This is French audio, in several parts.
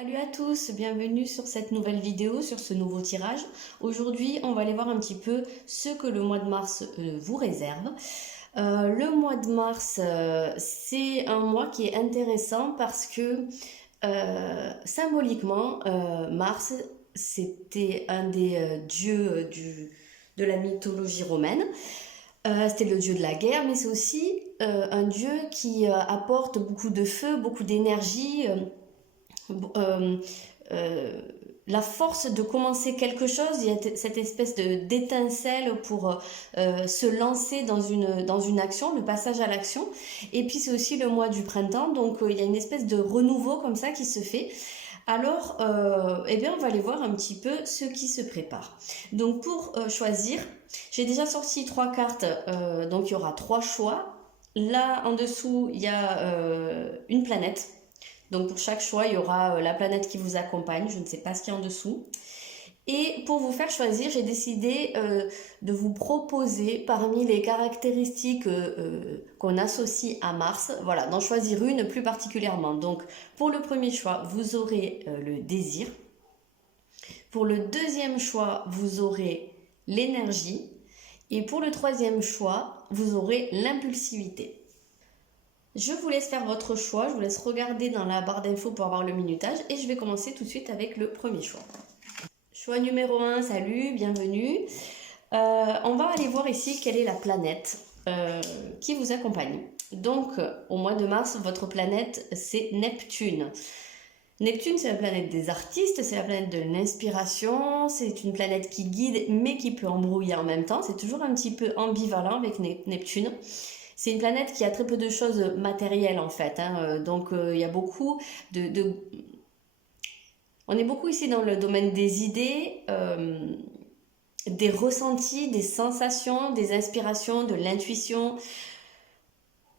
Salut à tous, bienvenue sur cette nouvelle vidéo, sur ce nouveau tirage. Aujourd'hui, on va aller voir un petit peu ce que le mois de mars vous réserve. Le mois de mars, c'est un mois qui est intéressant parce que symboliquement, Mars, c'était un des dieux de la mythologie romaine. C'était le dieu de la guerre, mais c'est aussi un dieu qui apporte beaucoup de feu, beaucoup d'énergie. Euh, euh, la force de commencer quelque chose, il y a cette espèce d'étincelle pour se lancer dans une action, le passage à l'action. Et puis c'est aussi le mois du printemps, donc il y a une espèce de renouveau comme ça qui se fait. Alors, eh bien, on va aller voir un petit peu ce qui se prépare. Donc pour choisir, j'ai déjà sorti 3 cartes, donc il y aura 3 choix. Là en dessous, il y a une planète. Donc pour chaque choix, il y aura la planète qui vous accompagne. Je ne sais pas ce qu'il y a en dessous. Et pour vous faire choisir, j'ai décidé de vous proposer parmi les caractéristiques qu'on associe à Mars, voilà, d'en choisir une plus particulièrement. Donc pour le premier choix, vous aurez le désir. Pour le deuxième choix, vous aurez l'énergie. Et pour le troisième choix, vous aurez l'impulsivité. Je vous laisse faire votre choix, je vous laisse regarder dans la barre d'infos pour avoir le minutage et je vais commencer tout de suite avec le premier choix. Choix numéro 1, salut, bienvenue. On va aller voir ici quelle est la planète qui vous accompagne. Donc au mois de mars, votre planète c'est Neptune. Neptune, c'est la planète des artistes, c'est la planète de l'inspiration, c'est une planète qui guide mais qui peut embrouiller en même temps. C'est toujours un petit peu ambivalent avec Neptune. C'est une planète qui a très peu de choses matérielles en fait, hein. Donc il y a beaucoup On est beaucoup ici dans le domaine des idées, des ressentis, des sensations, des inspirations, de l'intuition.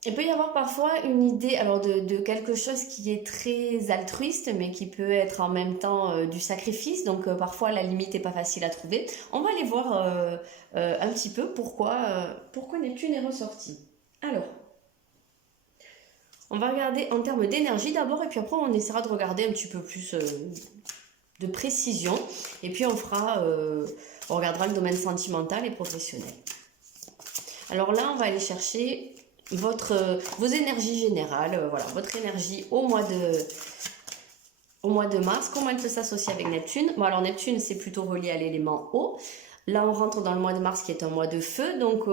Il peut y avoir parfois une idée alors de quelque chose qui est très altruiste, mais qui peut être en même temps du sacrifice. Donc parfois la limite n'est pas facile à trouver. On va aller voir un petit peu pourquoi Neptune est ressorti. Alors, on va regarder en termes d'énergie d'abord, et puis après on essaiera de regarder un petit peu plus de précision. Et puis on regardera le domaine sentimental et professionnel. Alors là, on va aller chercher vos énergies générales, voilà, votre énergie au mois de mars, comment elle peut s'associer avec Neptune. Bon, alors Neptune, c'est plutôt relié à l'élément eau. Là, on rentre dans le mois de mars qui est un mois de feu, donc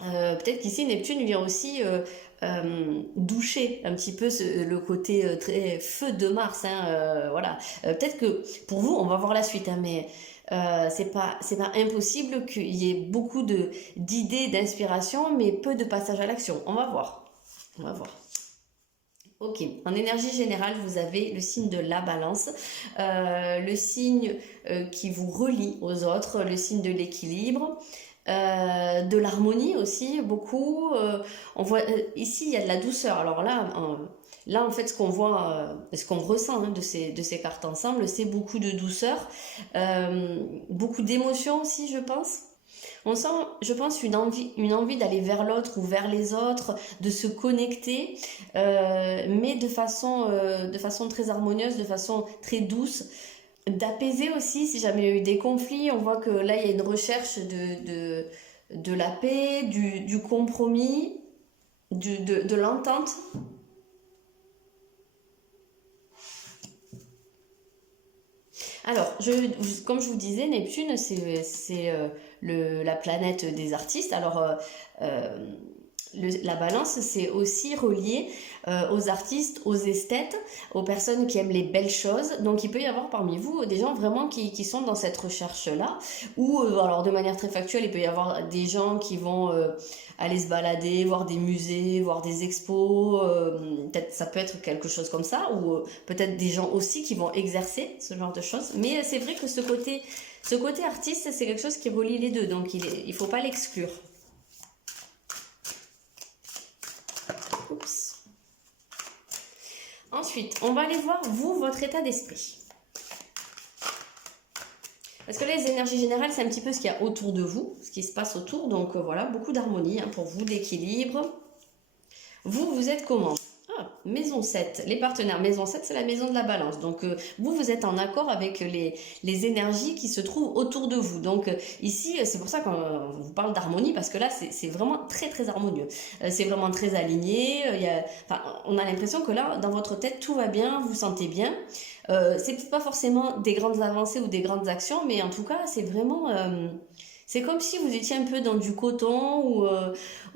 peut-être qu'ici, Neptune vient aussi doucher un petit peu le côté très feu de Mars, hein, voilà. Peut-être que pour vous, on va voir la suite, hein, mais c'est pas impossible qu'il y ait beaucoup d'idées, d'inspiration, mais peu de passage à l'action. On va voir. Ok, en énergie générale, vous avez le signe de la balance, le signe qui vous relie aux autres, le signe de l'équilibre. De l'harmonie aussi, beaucoup. On voit ici il y a de la douceur. Alors là en fait ce qu'on voit, ce qu'on ressent hein, de ces cartes ensemble, c'est beaucoup de douceur, beaucoup d'émotion aussi, je pense. On sent, je pense, une envie d'aller vers l'autre ou vers les autres, de se connecter, mais de façon très harmonieuse, de façon très douce. D'apaiser aussi, si jamais il y a eu des conflits, on voit que là il y a une recherche de la paix, du compromis, de l'entente. Alors, comme je vous disais, Neptune, c'est la planète des artistes. Alors, la balance, c'est aussi relié aux artistes, aux esthètes, aux personnes qui aiment les belles choses. Donc il peut y avoir parmi vous des gens vraiment qui sont dans cette recherche-là. Ou alors de manière très factuelle, il peut y avoir des gens qui vont aller se balader, voir des musées, voir des expos. Peut-être ça peut être quelque chose comme ça. Ou peut-être des gens aussi qui vont exercer ce genre de choses. Mais c'est vrai que ce côté artiste, c'est quelque chose qui relie les deux. Donc il ne faut pas l'exclure. Oups. Ensuite, on va aller voir, vous, votre état d'esprit. Parce que là, les énergies générales, c'est un petit peu ce qu'il y a autour de vous, ce qui se passe autour. Donc voilà, beaucoup d'harmonie hein, pour vous, d'équilibre. Vous êtes comment? Ah, maison 7, les partenaires. Maison 7, c'est la maison de la balance. Donc, vous êtes en accord avec les énergies qui se trouvent autour de vous. Donc, ici, c'est pour ça qu'on vous parle d'harmonie, parce que là, c'est vraiment très, très harmonieux. C'est vraiment très aligné. Enfin, on a l'impression que là, dans votre tête, tout va bien, vous vous sentez bien. C'est peut-être pas forcément des grandes avancées ou des grandes actions, mais en tout cas, c'est vraiment... c'est comme si vous étiez un peu dans du coton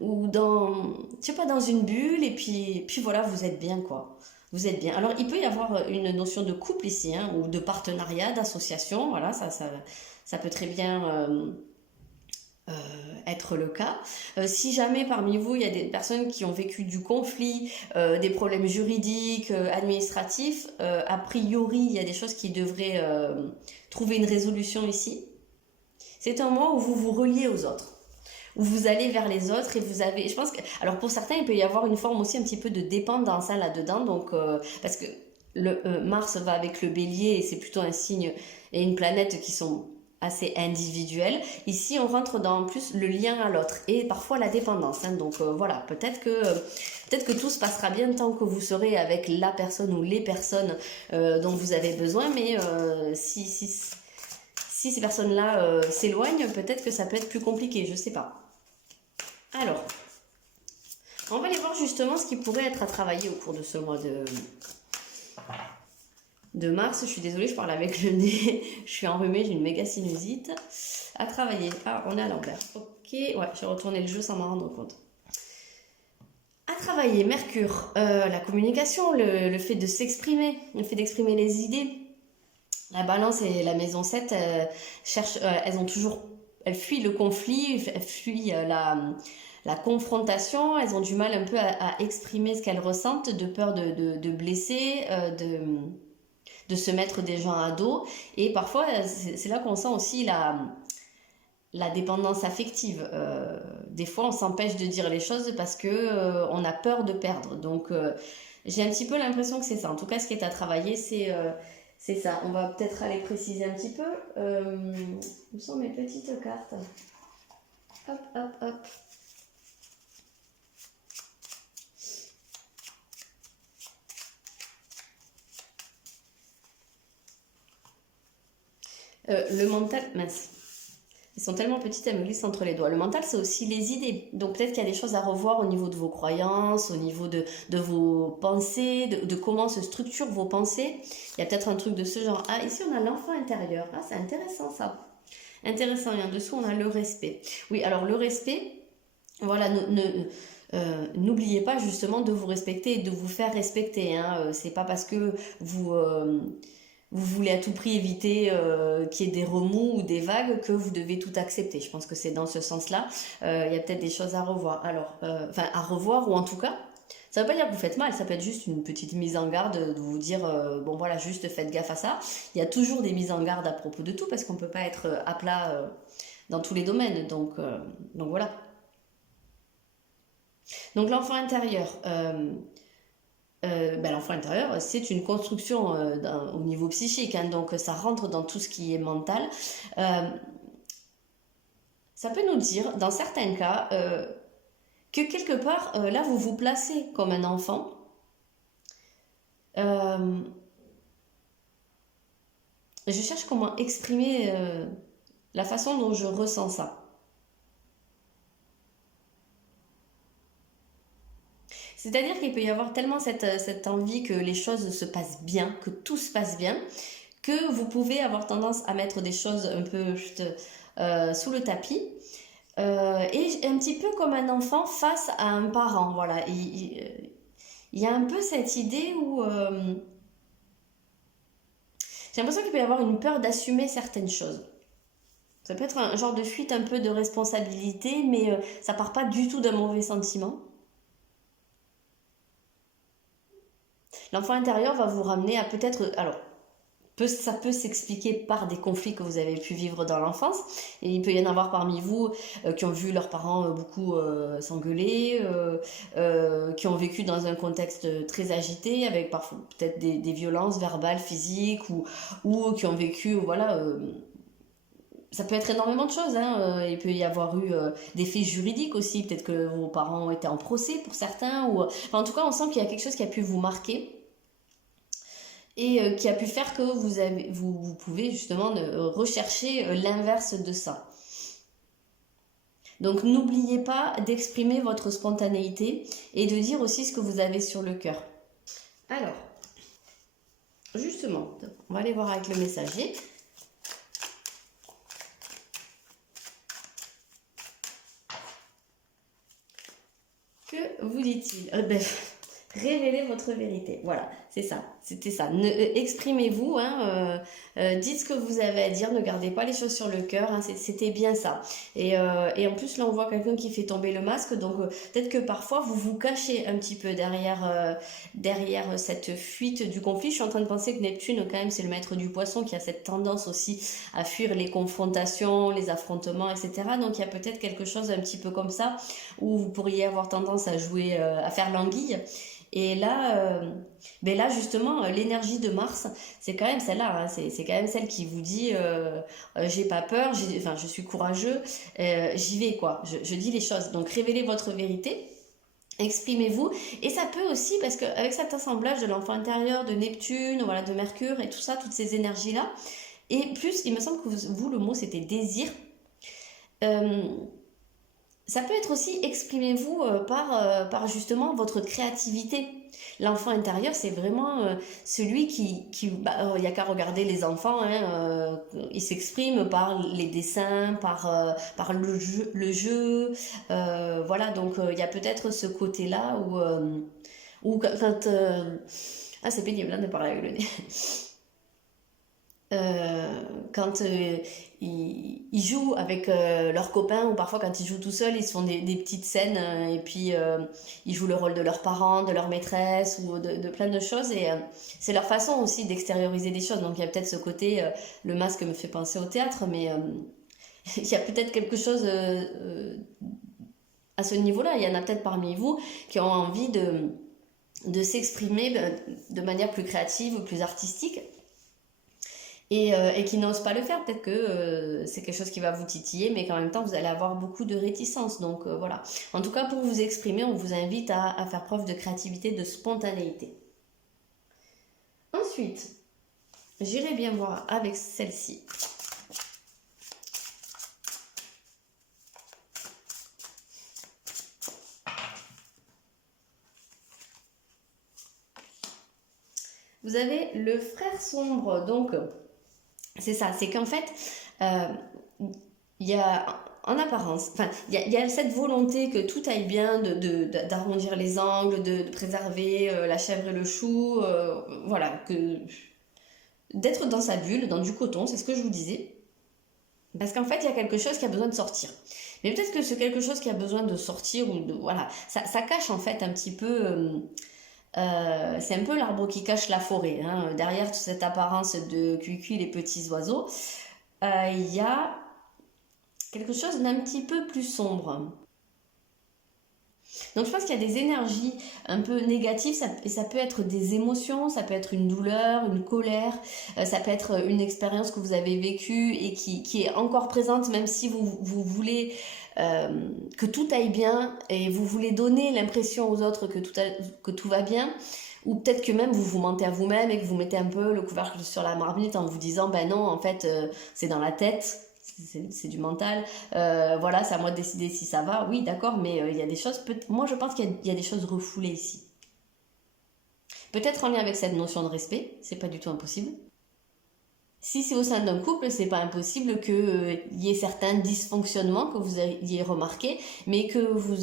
ou dans, je sais pas, dans une bulle et puis voilà, vous êtes bien quoi. Vous êtes bien. Alors, il peut y avoir une notion de couple ici, hein, ou de partenariat, d'association, voilà, ça peut très bien euh, être le cas. Si jamais parmi vous, il y a des personnes qui ont vécu du conflit, des problèmes juridiques, administratifs, a priori, il y a des choses qui devraient trouver une résolution ici. C'est un mois où vous vous reliez aux autres, où vous allez vers les autres et vous avez, je pense que, alors pour certains, il peut y avoir une forme aussi un petit peu de dépendance hein, là-dedans, donc parce que le Mars va avec le Bélier et c'est plutôt un signe et une planète qui sont assez individuelles. Ici, on rentre dans plus le lien à l'autre et parfois la dépendance. Hein, donc voilà, peut-être que tout se passera bien tant que vous serez avec la personne ou les personnes dont vous avez besoin, mais si ces personnes-là s'éloignent, peut-être que ça peut être plus compliqué, je sais pas. Alors, on va aller voir justement ce qui pourrait être à travailler au cours de ce mois de mars. Je suis désolée, je parle avec le nez, je suis enrhumée, j'ai une méga sinusite. À travailler. Ah, on est à l'envers. Ok, ouais, j'ai retourné le jeu sans m'en rendre compte. À travailler, Mercure, la communication, le fait de s'exprimer, le fait d'exprimer les idées. La balance et la maison 7 elles fuient le conflit, elles fuient la confrontation, elles ont du mal un peu à exprimer ce qu'elles ressentent, de peur de blesser, de se mettre des gens à dos. Et parfois, c'est là qu'on sent aussi la dépendance affective. Des fois, on s'empêche de dire les choses parce que on a peur de perdre. Donc, j'ai un petit peu l'impression que c'est ça. En tout cas, ce qui est à travailler, c'est ça. On va peut-être aller préciser un petit peu. Où sont mes petites cartes? Hop, hop, hop. Le mental, mince. Elles sont tellement petites, elles me glissent entre les doigts. Le mental, c'est aussi les idées. Donc peut-être qu'il y a des choses à revoir au niveau de vos croyances, au niveau de vos pensées, de comment se structurent vos pensées. Il y a peut-être un truc de ce genre. Ah, ici, on a l'enfant intérieur. Ah, c'est intéressant ça. Intéressant. Et en dessous, on a le respect. Oui, alors le respect, voilà, n'oubliez pas justement de vous respecter et de vous faire respecter. Hein. C'est pas parce que vous voulez à tout prix éviter qu'il y ait des remous ou des vagues que vous devez tout accepter. Je pense que c'est dans ce sens-là. Il y a peut-être des choses à revoir. Alors, enfin, à revoir ou en tout cas, ça ne veut pas dire que vous faites mal, ça peut être juste une petite mise en garde de vous dire, bon voilà, juste faites gaffe à ça. Il y a toujours des mises en garde à propos de tout parce qu'on ne peut pas être à plat dans tous les domaines. Donc voilà. Donc l'enfant intérieur. L'enfant intérieur, c'est une construction au niveau psychique, hein, donc ça rentre dans tout ce qui est mental. Euh, Ça peut nous dire, dans certains cas, que quelque part, là, vous vous placez comme un enfant. Euh, je cherche comment exprimer la façon dont je ressens ça. C'est-à-dire qu'il peut y avoir tellement cette envie que les choses se passent bien, que tout se passe bien, que vous pouvez avoir tendance à mettre des choses un peu juste, sous le tapis. Et un petit peu comme un enfant face à un parent. Voilà. Il y a un peu cette idée où j'ai l'impression qu'il peut y avoir une peur d'assumer certaines choses. Ça peut être un genre de fuite un peu de responsabilité, mais ça part pas du tout d'un mauvais sentiment. L'enfant intérieur va vous ramener à peut-être... Alors, ça peut s'expliquer par des conflits que vous avez pu vivre dans l'enfance. Et il peut y en avoir parmi vous qui ont vu leurs parents beaucoup s'engueuler, qui ont vécu dans un contexte très agité, avec parfois peut-être des violences verbales, physiques, ou qui ont vécu, voilà, ça peut être énormément de choses, hein. Il peut y avoir eu des faits juridiques aussi, peut-être que vos parents ont été en procès pour certains, ou enfin, en tout cas on sent qu'il y a quelque chose qui a pu vous marquer et qui a pu faire que vous pouvez justement rechercher l'inverse de ça. Donc n'oubliez pas d'exprimer votre spontanéité et de dire aussi ce que vous avez sur le cœur. Alors, justement, on va aller voir avec le messager. Que vous dit-il? Révélez votre vérité. Voilà, c'est ça. C'était ça. Exprimez-vous, hein, dites ce que vous avez à dire, ne gardez pas les choses sur le cœur, hein, c'était bien ça. Et en plus, là, on voit quelqu'un qui fait tomber le masque, donc peut-être que parfois, vous vous cachez un petit peu derrière cette fuite du conflit. Je suis en train de penser que Neptune, quand même, c'est le maître du poisson qui a cette tendance aussi à fuir les confrontations, les affrontements, etc. Donc, il y a peut-être quelque chose un petit peu comme ça, où vous pourriez avoir tendance à jouer, à faire l'anguille. Et là, là justement, l'énergie de Mars, c'est quand même celle-là, hein, c'est quand même celle qui vous dit j'ai pas peur, enfin, je suis courageux, j'y vais quoi, je dis les choses. Donc révélez votre vérité, exprimez-vous. Et ça peut aussi, parce qu'avec cet assemblage de l'enfant intérieur, de Neptune, voilà, de Mercure et tout ça, toutes ces énergies-là, et plus, il me semble que vous, le mot c'était désir. Ça peut être aussi, exprimez-vous par justement votre créativité. L'enfant intérieur, c'est vraiment celui il n'y a qu'à regarder les enfants, hein, ils s'expriment par les dessins, par le jeu, voilà, donc il y a peut-être ce côté-là où quand... ah, c'est pénible hein, de parler avec le nez. Quand ils jouent avec leurs copains ou parfois quand ils jouent tout seuls, ils se font des petites scènes et puis ils jouent le rôle de leurs parents, de leur maîtresse ou de plein de choses et c'est leur façon aussi d'extérioriser des choses. Donc il y a peut-être ce côté, le masque me fait penser au théâtre, mais il y a peut-être quelque chose à ce niveau-là. Il y en a peut-être parmi vous qui ont envie de s'exprimer de manière plus créative, plus artistique. Et qui n'osent pas le faire. Peut-être que c'est quelque chose qui va vous titiller, mais qu'en même temps, vous allez avoir beaucoup de réticence. Donc voilà. En tout cas, pour vous exprimer, on vous invite à faire preuve de créativité, de spontanéité. Ensuite, j'irai bien voir avec celle-ci. Vous avez le frère sombre, donc... C'est ça, c'est qu'en fait, il y a en apparence, enfin, il y a cette volonté que tout aille bien, d'arrondir les angles, de préserver la chèvre et le chou, voilà, d'être dans sa bulle, dans du coton, c'est ce que je vous disais. Parce qu'en fait, il y a quelque chose qui a besoin de sortir. Mais peut-être que c'est quelque chose qui a besoin de sortir, voilà, ça cache en fait un petit peu... c'est un peu l'arbre qui cache la forêt, hein. Derrière toute cette apparence de cuicui, les petits oiseaux, il y a quelque chose d'un petit peu plus sombre. Donc je pense qu'il y a des énergies un peu négatives, et ça peut être des émotions, ça peut être une douleur, une colère, ça peut être une expérience que vous avez vécue et qui est encore présente, même si vous voulez que tout aille bien et vous voulez donner l'impression aux autres que tout va bien. Ou peut-être que même vous vous mentez à vous-même et que vous mettez un peu le couvercle sur la marmite en vous disant ben non, en fait c'est dans la tête. C'est du mental, voilà, c'est à moi de décider si ça va, oui d'accord, mais il y a des choses, moi je pense qu'il y a des choses refoulées ici. Peut-être en lien avec cette notion de respect, c'est pas du tout impossible. Si c'est au sein d'un couple, c'est pas impossible qu'il y ait certains dysfonctionnements que vous ayez remarqués, mais que vous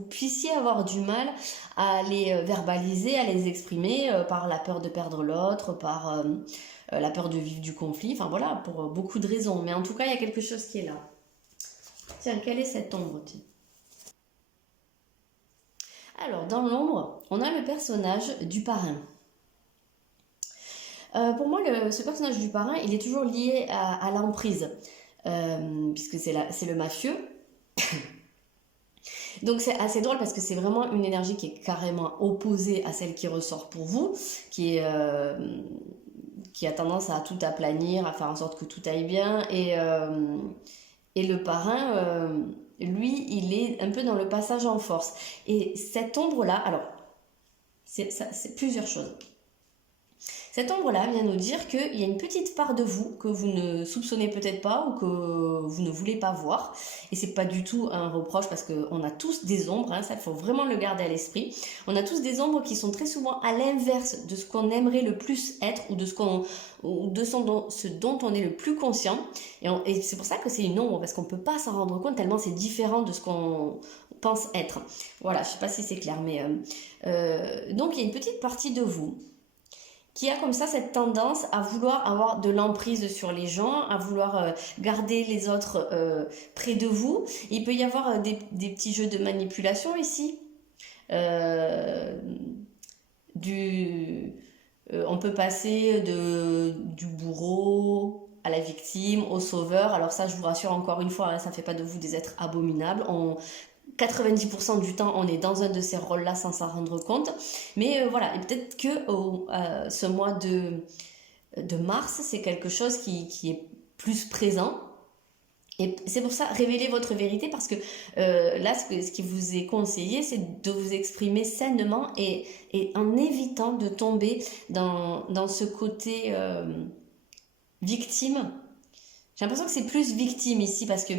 puissiez avoir du mal à les verbaliser, à les exprimer par la peur de perdre l'autre, par la peur de vivre du conflit, enfin voilà, pour beaucoup de raisons. Mais en tout cas, il y a quelque chose qui est là. Tiens, quelle est cette ombre? Alors, dans l'ombre, on a le personnage du parrain. Pour moi, ce personnage du parrain, il est toujours lié à l'emprise, puisque c'est le mafieux. Donc c'est assez drôle parce que c'est vraiment une énergie qui est carrément opposée à celle qui ressort pour vous, qui est qui a tendance à tout aplanir, à faire en sorte que tout aille bien. Et le parrain, lui, il est un peu dans le passage en force. Et cette ombre-là, alors, c'est plusieurs choses. Cette ombre-là vient nous dire qu'il y a une petite part de vous que vous ne soupçonnez peut-être pas ou que vous ne voulez pas voir. Et c'est pas du tout un reproche parce qu'on a tous des ombres, hein, ça il faut vraiment le garder à l'esprit. On a tous des ombres qui sont très souvent à l'inverse de ce qu'on aimerait le plus être ou de ce dont on est le plus conscient. Et c'est pour ça que c'est une ombre parce qu'on ne peut pas s'en rendre compte tellement c'est différent de ce qu'on pense être. Voilà, je ne sais pas si c'est clair, mais donc il y a une petite partie de vous qui a comme ça cette tendance à vouloir avoir de l'emprise sur les gens, à vouloir garder les autres près de vous. Il peut y avoir des petits jeux de manipulation ici. On peut passer du bourreau à la victime, au sauveur. Alors ça, je vous rassure encore une fois, hein, ça ne fait pas de vous des êtres abominables. 90% du temps, on est dans un de ces rôles-là sans s'en rendre compte. Mais voilà, et peut-être que ce mois de mars, c'est quelque chose qui est plus présent. Et c'est pour ça, révélez votre vérité parce que là, ce qui vous est conseillé, c'est de vous exprimer sainement et en évitant de tomber dans ce côté victime. J'ai l'impression que c'est plus victime ici parce que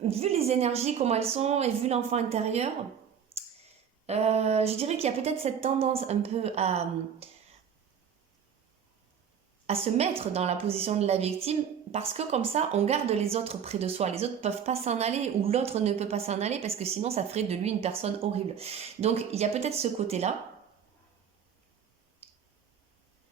vu les énergies, comment elles sont, et vu l'enfant intérieur, je dirais qu'il y a peut-être cette tendance un peu à se mettre dans la position de la victime, parce que comme ça, on garde les autres près de soi. Les autres ne peuvent pas s'en aller, ou l'autre ne peut pas s'en aller, parce que sinon, ça ferait de lui une personne horrible. Donc, il y a peut-être ce côté-là.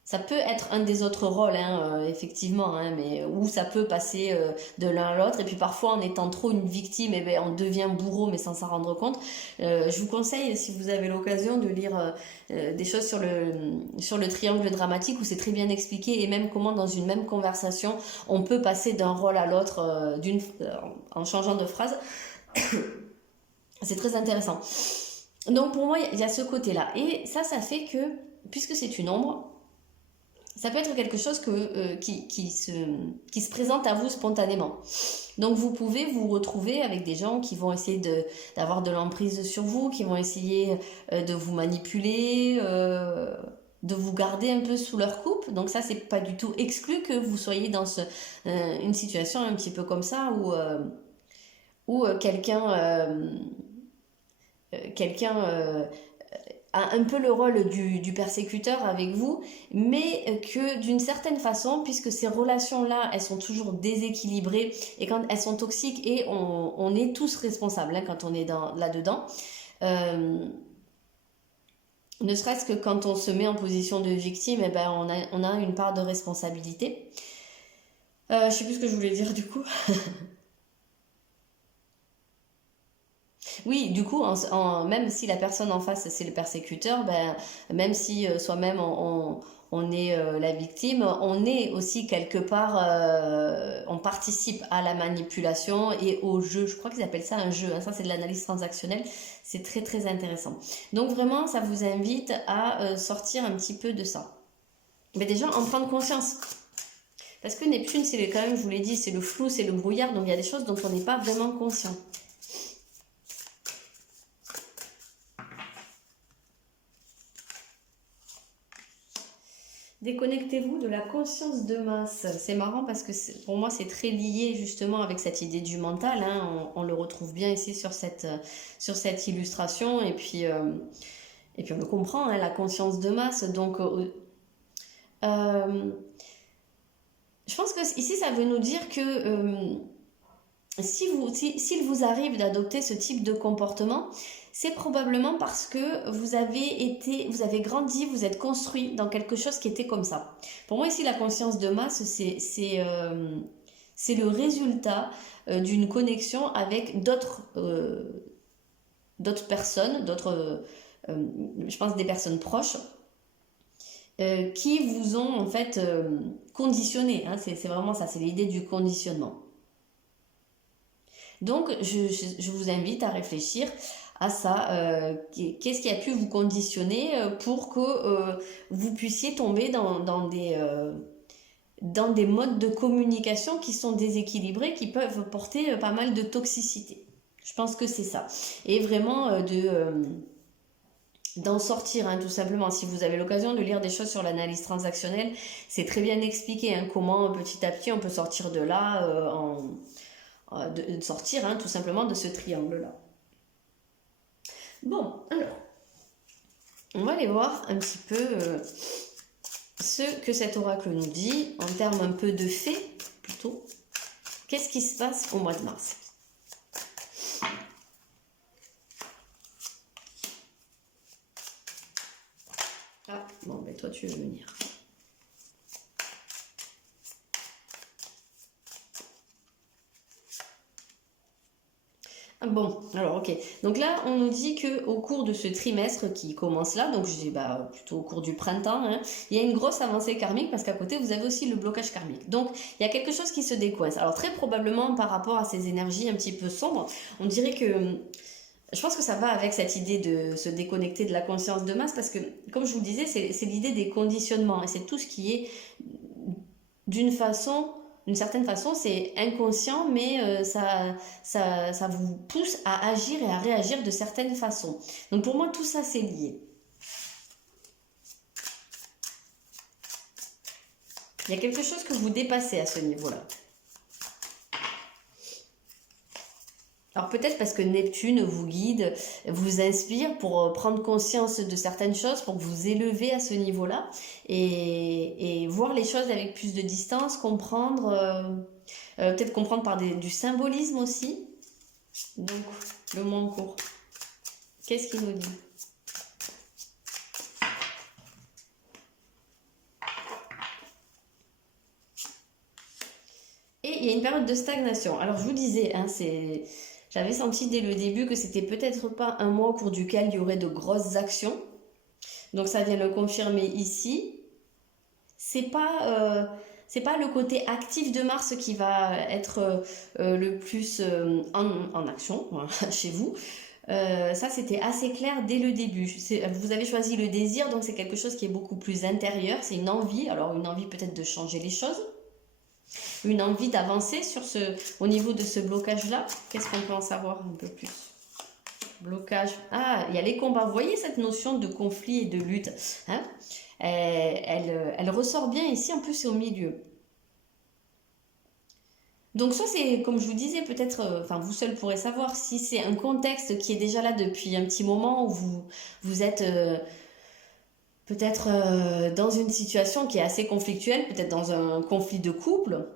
Ça peut être un des autres rôles, hein, effectivement, hein, mais où ça peut passer de l'un à l'autre. Et puis parfois, en étant trop une victime, eh ben, on devient bourreau, mais sans s'en rendre compte. Je vous conseille, si vous avez l'occasion, de lire des choses sur le triangle dramatique, où c'est très bien expliqué, et même comment, dans une même conversation, on peut passer d'un rôle à l'autre en changeant de phrase. C'est très intéressant. Donc pour moi, il y a ce côté-là. Et ça fait que, puisque c'est une ombre, ça peut être quelque chose qui se présente à vous spontanément. Donc vous pouvez vous retrouver avec des gens qui vont essayer d'avoir de l'emprise sur vous, qui vont essayer de vous manipuler, de vous garder un peu sous leur coupe. Donc ça, c'est pas du tout exclu que vous soyez dans une situation un petit peu comme ça où quelqu'un a un peu le rôle du persécuteur avec vous, mais que d'une certaine façon, puisque ces relations-là, elles sont toujours déséquilibrées et quand elles sont toxiques, et on est tous responsables hein, quand on est là-dedans, ne serait-ce que quand on se met en position de victime, eh ben on a une part de responsabilité. Je sais plus ce que je voulais dire du coup. Oui, du coup, même si la personne en face, c'est le persécuteur, même si soi-même on est la victime, on est aussi quelque part, on participe à la manipulation et au jeu. Je crois qu'ils appellent ça un jeu, hein. Ça, c'est de l'analyse transactionnelle. C'est très, très intéressant. Donc, vraiment, ça vous invite à sortir un petit peu de ça. Mais déjà, en prendre conscience. Parce que Neptune, c'est quand même, je vous l'ai dit, c'est le flou, c'est le brouillard. Donc, il y a des choses dont on n'est pas vraiment conscient. Déconnectez-vous de la conscience de masse. C'est marrant parce que pour moi, c'est très lié justement avec cette idée du mental. Hein. On le retrouve bien ici sur cette illustration. Et puis on le comprend, hein, la conscience de masse. Donc, je pense que ici, ça veut nous dire que s'il vous arrive d'adopter ce type de comportement, c'est probablement parce que vous avez grandi, vous êtes construit dans quelque chose qui était comme ça. Pour moi, ici, la conscience de masse, c'est le résultat d'une connexion avec d'autres personnes, je pense des personnes proches, qui vous ont en fait conditionné. Hein, c'est vraiment ça, c'est l'idée du conditionnement. Donc, je vous invite à réfléchir à ça. Qu'est-ce qui a pu vous conditionner pour que vous puissiez tomber dans des modes de communication qui sont déséquilibrés, qui peuvent porter pas mal de toxicité. Je pense que c'est ça. Et vraiment d'en sortir, hein, tout simplement. Si vous avez l'occasion de lire des choses sur l'analyse transactionnelle, c'est très bien expliqué, hein, comment petit à petit on peut sortir de là, de sortir, hein, tout simplement de ce triangle-là. Bon, alors, on va aller voir un petit peu ce que cet oracle nous dit en termes un peu de faits, plutôt. Qu'est-ce qui se passe au mois de mars? Ah, bon, ben toi tu veux venir. Bon, alors ok. Donc là, on nous dit que au cours de ce trimestre qui commence là, donc je dis bah plutôt au cours du printemps, hein, il y a une grosse avancée karmique parce qu'à côté vous avez aussi le blocage karmique. Donc il y a quelque chose qui se décoince. Alors très probablement par rapport à ces énergies un petit peu sombres, on dirait que je pense que ça va avec cette idée de se déconnecter de la conscience de masse parce que comme je vous le disais, c'est l'idée des conditionnements et c'est tout ce qui est d'une façon, d'une certaine façon, c'est inconscient, mais ça vous pousse à agir et à réagir de certaines façons. Donc pour moi, tout ça, c'est lié. Il y a quelque chose que vous dépassez à ce niveau-là. Alors peut-être parce que Neptune vous guide, vous inspire pour prendre conscience de certaines choses, pour vous élever à ce niveau-là et voir les choses avec plus de distance, comprendre, peut-être comprendre par du symbolisme aussi. Donc, le mois en cours. Qu'est-ce qu'il nous dit? Et il y a une période de stagnation. Alors je vous disais, hein, j'avais senti dès le début que c'était peut-être pas un mois au cours duquel il y aurait de grosses actions. Donc ça vient le confirmer ici. C'est pas le côté actif de Mars qui va être le plus en action chez vous. Ça c'était assez clair dès le début. Vous avez choisi le désir, donc c'est quelque chose qui est beaucoup plus intérieur. C'est une envie, alors une envie peut-être de changer les choses. Une envie d'avancer au niveau de ce blocage-là. Qu'est-ce qu'on peut en savoir un peu plus? Blocage. Ah, il y a les combats. Vous voyez cette notion de conflit et de lutte, hein? Elle ressort bien ici, en plus c'est au milieu. Donc soit c'est, comme je vous disais, peut-être, enfin vous seul pourrez savoir si c'est un contexte qui est déjà là depuis un petit moment où vous êtes peut-être dans une situation qui est assez conflictuelle, peut-être dans un conflit de couple,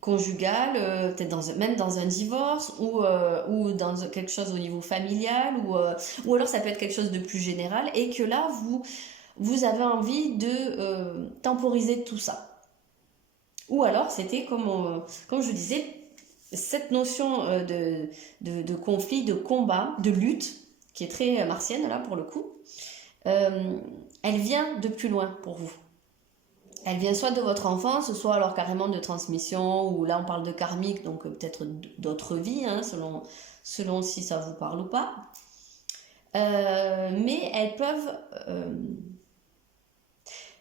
conjugal, peut-être même dans un divorce ou dans quelque chose au niveau familial ou alors ça peut être quelque chose de plus général et que là vous avez envie de temporiser tout ça. Ou alors c'était comme je vous disais, cette notion de conflit, de combat, de lutte qui est très martienne là pour le coup, elle vient de plus loin pour vous. Elle vient soit de votre enfance, soit alors carrément de transmission, ou là on parle de karmique, donc peut-être d'autres vies, hein, selon si ça vous parle ou pas. Mais elles peuvent...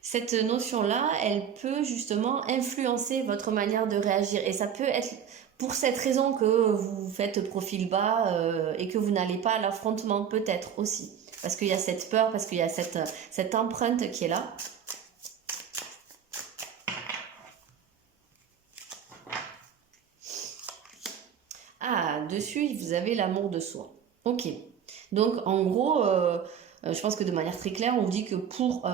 cette notion-là, elle peut justement influencer votre manière de réagir. Et ça peut être pour cette raison que vous faites profil bas et que vous n'allez pas à l'affrontement, peut-être aussi. Parce qu'il y a cette peur, parce qu'il y a cette empreinte qui est là. Ah, dessus, vous avez l'amour de soi. Ok. Donc, en gros, je pense que de manière très claire, on vous dit que pour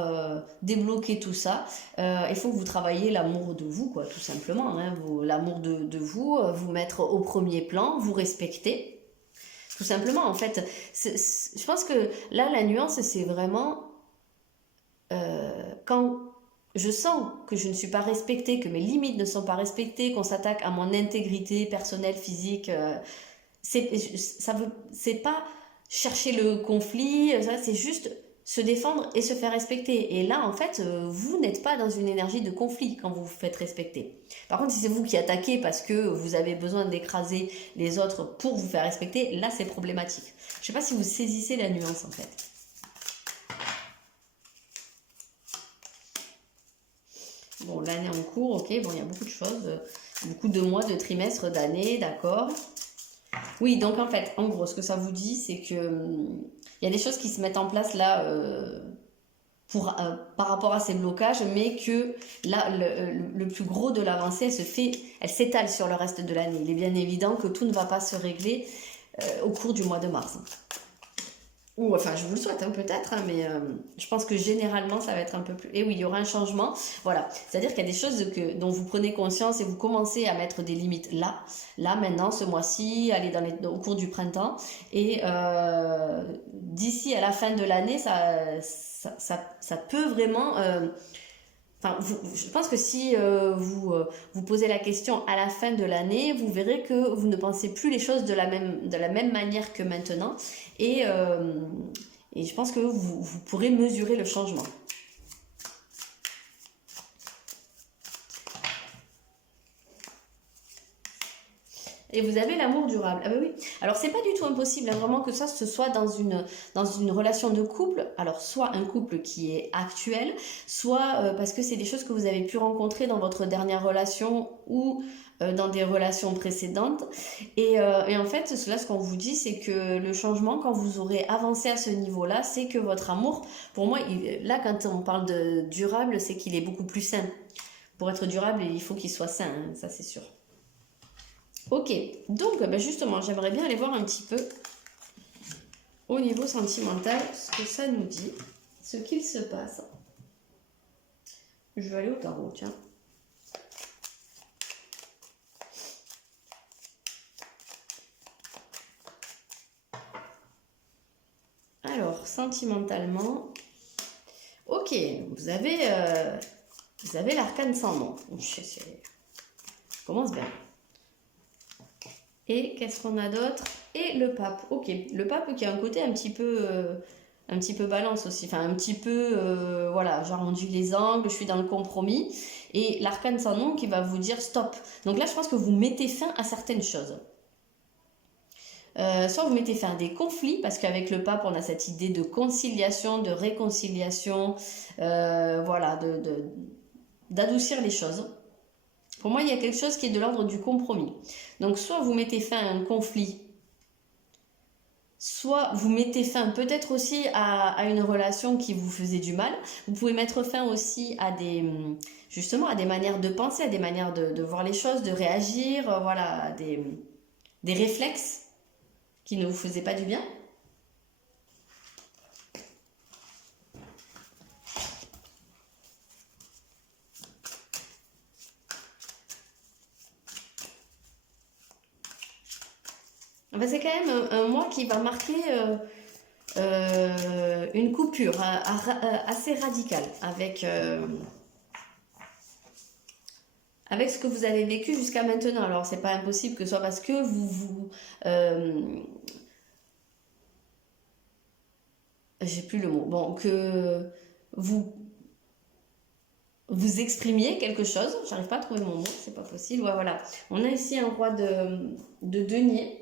débloquer tout ça, il faut que vous travailliez l'amour de vous, quoi, tout simplement. Hein, l'amour de vous, vous mettre au premier plan, vous respecter. Tout simplement, en fait. Je pense que là, la nuance, c'est vraiment quand je sens que je ne suis pas respectée, que mes limites ne sont pas respectées, qu'on s'attaque à mon intégrité personnelle, physique, c'est pas chercher le conflit, c'est juste se défendre et se faire respecter. Et là, en fait, vous n'êtes pas dans une énergie de conflit quand vous vous faites respecter. Par contre, si c'est vous qui attaquez parce que vous avez besoin d'écraser les autres pour vous faire respecter, là, c'est problématique. Je ne sais pas si vous saisissez la nuance, en fait. Bon, l'année en cours, ok, bon, il y a beaucoup de choses, beaucoup de mois, de trimestres, d'années, d'accord. Oui, donc en fait, en gros, ce que ça vous dit, c'est que il y a des choses qui se mettent en place là par rapport à ces blocages, mais que là, le plus gros de l'avancée, elle s'étale sur le reste de l'année. Il est bien évident que tout ne va pas se régler au cours du mois de mars. Ou enfin, je vous le souhaite, hein, peut-être, hein, mais je pense que généralement, ça va être un peu plus... Et oui, il y aura un changement. Voilà. C'est-à-dire qu'il y a des choses dont vous prenez conscience et vous commencez à mettre des limites là, maintenant, ce mois-ci, au cours du printemps. Et d'ici à la fin de l'année, ça peut vraiment... Enfin, je pense que si vous posez la question à la fin de l'année, vous verrez que vous ne pensez plus les choses de la même manière que maintenant. Et je pense que vous pourrez mesurer le changement. Et vous avez l'amour durable. Ah bah oui. Alors c'est pas du tout impossible, hein, vraiment que ça ce soit dans une relation de couple. Alors soit un couple qui est actuel, soit parce que c'est des choses que vous avez pu rencontrer dans votre dernière relation ou dans des relations précédentes. Et en fait, cela, ce qu'on vous dit, c'est que le changement, quand vous aurez avancé à ce niveau-là, c'est que votre amour, pour moi, là, quand on parle de durable, c'est qu'il est beaucoup plus sain. Pour être durable, il faut qu'il soit sain, hein, ça c'est sûr. Ok, donc ben justement, j'aimerais bien aller voir un petit peu au niveau sentimental ce que ça nous dit, ce qu'il se passe. Je vais aller au tarot, tiens. Alors, sentimentalement, ok, vous avez l'arcane sans nom. Commence bien. Et qu'est-ce qu'on a d'autre? Et le pape. Ok, le pape qui a un côté un petit peu balance aussi. Enfin, un petit peu, voilà, j'arrondis les angles, je suis dans le compromis. Et l'arcane sans nom qui va vous dire stop. Donc là, je pense que vous mettez fin à certaines choses. Soit vous mettez fin à des conflits, parce qu'avec le pape, on a cette idée de conciliation, de réconciliation, voilà, d'adoucir les choses. Pour moi, il y a quelque chose qui est de l'ordre du compromis. Donc, soit vous mettez fin à un conflit, soit vous mettez fin peut-être aussi à une relation qui vous faisait du mal. Vous pouvez mettre fin aussi justement à des manières de penser, à des manières de voir les choses, de réagir, voilà, à des réflexes qui ne vous faisaient pas du bien. Ben, c'est quand même un mois qui va marquer une coupure assez radicale avec ce que vous avez vécu jusqu'à maintenant. Alors, c'est pas impossible que ce soit parce que j'ai plus le mot. Bon, que vous exprimiez quelque chose. J'arrive pas à trouver mon mot, c'est pas possible. Ouais, voilà. On a ici un roi de denier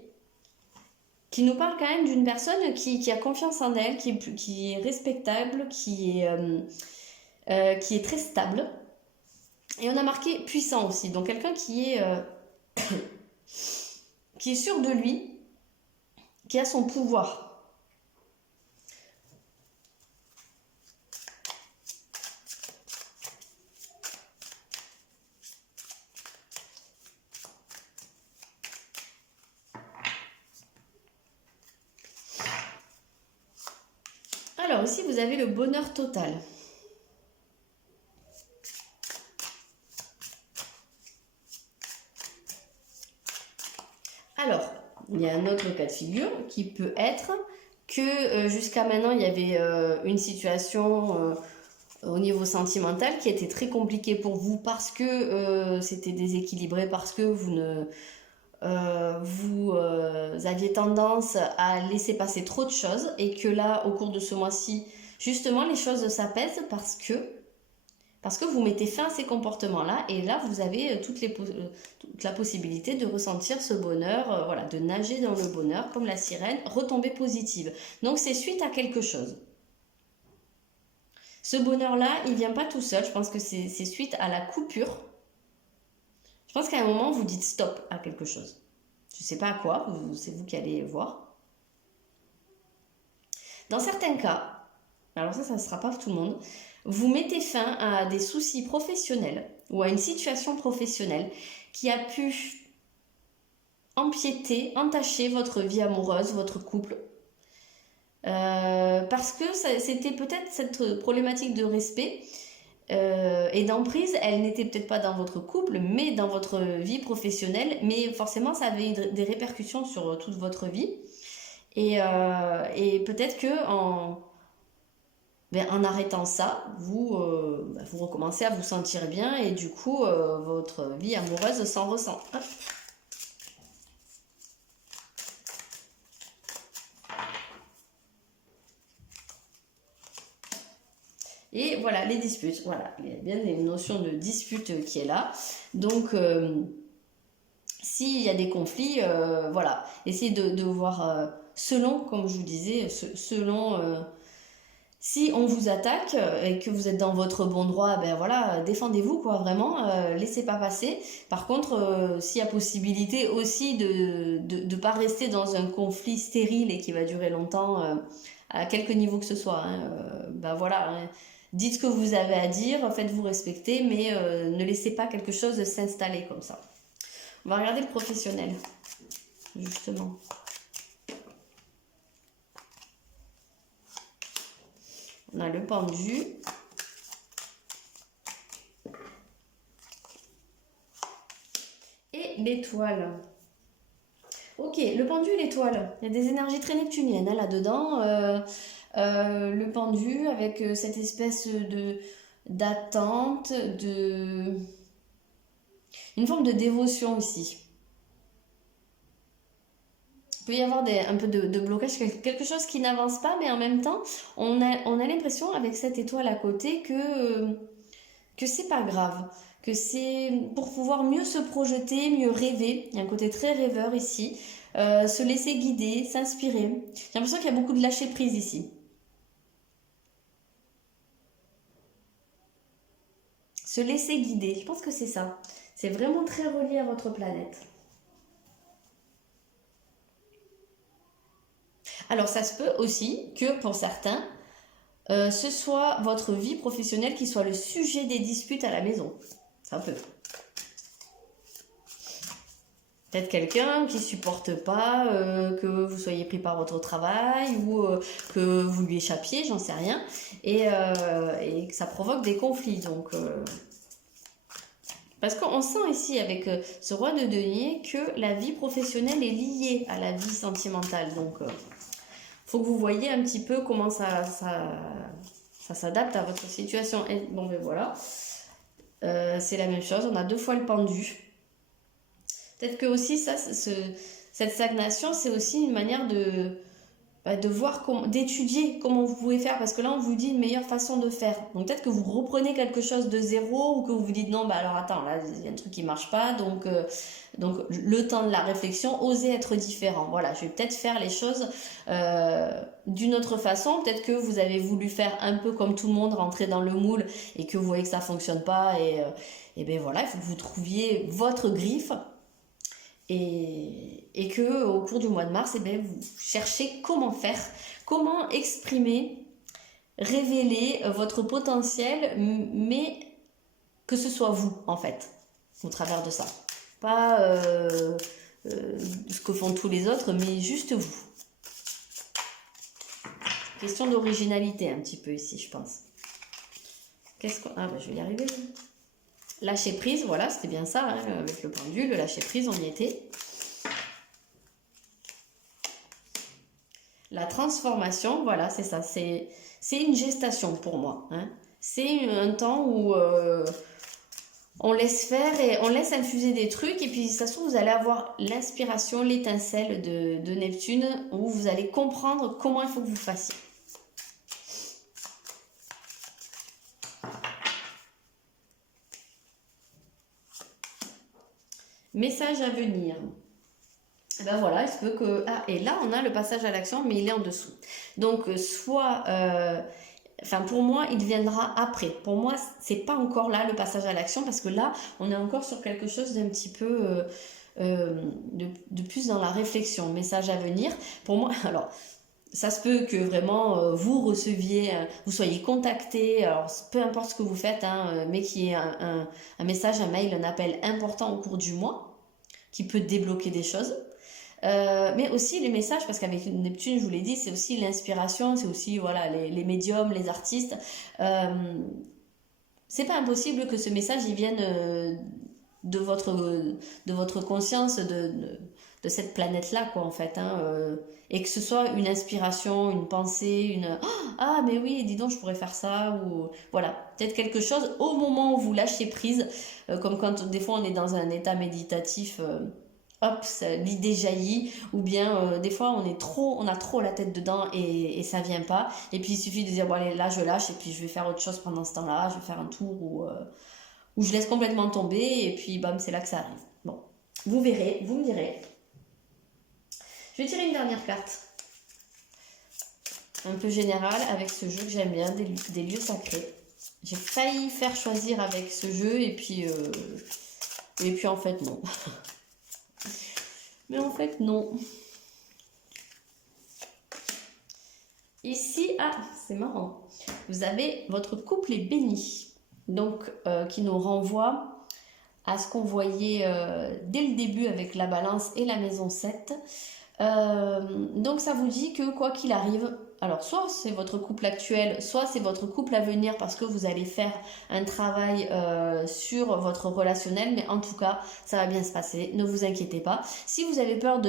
qui nous parle quand même d'une personne qui a confiance en elle, qui est respectable, qui est très stable. Et on a marqué puissant aussi, donc quelqu'un qui est sûr de lui, qui a son pouvoir. Alors ici, vous avez le bonheur total. Alors, il y a un autre cas de figure qui peut être que jusqu'à maintenant, il y avait une situation au niveau sentimental qui était très compliquée pour vous parce que c'était déséquilibré, parce que vous aviez tendance à laisser passer trop de choses et que là, au cours de ce mois-ci, Justement, les choses s'apaisent parce que vous mettez fin à ces comportements-là et là, vous avez toute la possibilité de ressentir ce bonheur, voilà, de nager dans le bonheur comme la sirène, retomber positive. Donc, c'est suite à quelque chose. Ce bonheur-là, il vient pas tout seul. Je pense que c'est suite à la coupure. Je pense qu'à un moment, vous dites stop à quelque chose. Je ne sais pas à quoi, c'est vous qui allez voir. Dans certains cas, alors ça ne sera pas tout le monde, vous mettez fin à des soucis professionnels ou à une situation professionnelle qui a pu empiéter, entacher votre vie amoureuse, votre couple. Parce que c'était peut-être cette problématique de respect et d'emprise, elle n'était peut-être pas dans votre couple, mais dans votre vie professionnelle. Mais forcément, ça avait des répercussions sur toute votre vie. Et peut-être que en arrêtant ça, vous recommencez à vous sentir bien et du coup, votre vie amoureuse s'en ressent. Hop. Et voilà, les disputes. Voilà, il y a bien une notion de dispute qui est là. Donc, s'il y a des conflits, voilà, essayez de voir selon, comme je vous disais, selon... si on vous attaque et que vous êtes dans votre bon droit, ben voilà, défendez-vous quoi, vraiment, laissez pas passer. Par contre, s'il y a possibilité aussi de pas rester dans un conflit stérile et qui va durer longtemps, à quelque niveau que ce soit, hein, ben voilà, hein, dites ce que vous avez à dire, faites-vous respecter, mais ne laissez pas quelque chose s'installer comme ça. On va regarder le professionnel, justement. On a le pendu. Et l'étoile. Ok, le pendu et l'étoile. Il y a des énergies très neptuniennes hein, là-dedans. Le pendu avec cette espèce d'attente, une forme de dévotion ici. Il peut y avoir un peu de blocage, quelque chose qui n'avance pas, mais en même temps, on a l'impression avec cette étoile à côté que c'est pas grave, que c'est pour pouvoir mieux se projeter, mieux rêver. Il y a un côté très rêveur ici, se laisser guider, s'inspirer. J'ai l'impression qu'il y a beaucoup de lâcher prise ici. Se laisser guider, je pense que c'est ça. C'est vraiment très relié à votre planète. Alors ça se peut aussi que pour certains, ce soit votre vie professionnelle qui soit le sujet des disputes à la maison. Ça peut. Peut-être quelqu'un qui supporte pas que vous soyez pris par votre travail ou que vous lui échappiez, j'en sais rien, et que ça provoque des conflits. Donc, parce qu'on sent ici avec ce roi de denier que la vie professionnelle est liée à la vie sentimentale. Donc, faut que vous voyez un petit peu comment ça s'adapte à votre situation. Et bon, ben voilà, c'est la même chose. On a 2 fois le pendu. Peut-être que aussi cette stagnation, c'est aussi une manière de voir d'étudier comment vous pouvez faire, parce que là on vous dit une meilleure façon de faire. Donc peut-être que vous reprenez quelque chose de zéro, ou que vous vous dites non, bah alors attends, là il y a un truc qui marche pas, donc le temps de la réflexion, osez être différent. Voilà, je vais peut-être faire les choses d'une autre façon. Peut-être que vous avez voulu faire un peu comme tout le monde, rentrer dans le moule, et que vous voyez que ça fonctionne pas, et ben voilà, il faut que vous trouviez votre griffe. Et que au cours du mois de mars, eh bien, vous cherchez comment faire, comment exprimer, révéler votre potentiel, mais que ce soit vous, en fait, au travers de ça. Pas ce que font tous les autres, mais juste vous. Question d'originalité un petit peu ici, je pense. Ah, bah, je vais y arriver. Lâcher prise, voilà, c'était bien ça, hein, avec le pendule, le lâcher prise, on y était. La transformation, voilà, c'est ça, c'est une gestation pour moi. Hein. C'est un temps où on laisse faire et on laisse infuser des trucs, et puis ça se trouve, vous allez avoir l'inspiration, l'étincelle de Neptune, où vous allez comprendre comment il faut que vous fassiez. Message à venir. Et ben voilà, il se peut que... Ah, et là, on a le passage à l'action, mais il est en dessous. Donc, soit... Enfin, pour moi, il viendra après. Pour moi, c'est pas encore là, le passage à l'action, parce que là, on est encore sur quelque chose d'un petit peu... de plus dans la réflexion. Message à venir. Pour moi, alors... Ça se peut que vraiment vous receviez, vous soyez contacté, alors peu importe ce que vous faites, hein, mais qu'il y ait un message, un mail, un appel important au cours du mois qui peut débloquer des choses. Mais aussi les messages, parce qu'avec Neptune, je vous l'ai dit, c'est aussi l'inspiration, c'est aussi voilà, les médiums, les artistes. C'est pas impossible que ce message il vienne de votre conscience, de cette planète-là, quoi, en fait. Hein, et que ce soit une inspiration, une pensée, une ah, mais oui, dis donc, je pourrais faire ça, ou voilà, peut-être quelque chose au moment où vous lâchez prise, comme quand des fois on est dans un état méditatif. Hop, l'idée jaillit, ou bien des fois on a trop la tête dedans et ça vient pas. Et puis il suffit de dire bon allez là je lâche et puis je vais faire autre chose pendant ce temps-là, je vais faire un tour ou je laisse complètement tomber et puis bam c'est là que ça arrive. Bon, vous verrez, vous me direz. Je vais tirer une dernière carte, un peu générale avec ce jeu que j'aime bien, des lieux sacrés. J'ai failli faire choisir avec ce jeu et puis en fait non. Mais en fait, non. Ici, ah, c'est marrant. Vous avez votre couple est béni. Donc, qui nous renvoie à ce qu'on voyait dès le début avec la balance et la maison 7. Donc, ça vous dit que quoi qu'il arrive, alors soit c'est votre couple actuel, soit c'est votre couple à venir parce que vous allez faire un travail sur votre relationnel, mais en tout cas, ça va bien se passer, ne vous inquiétez pas. Si vous avez peur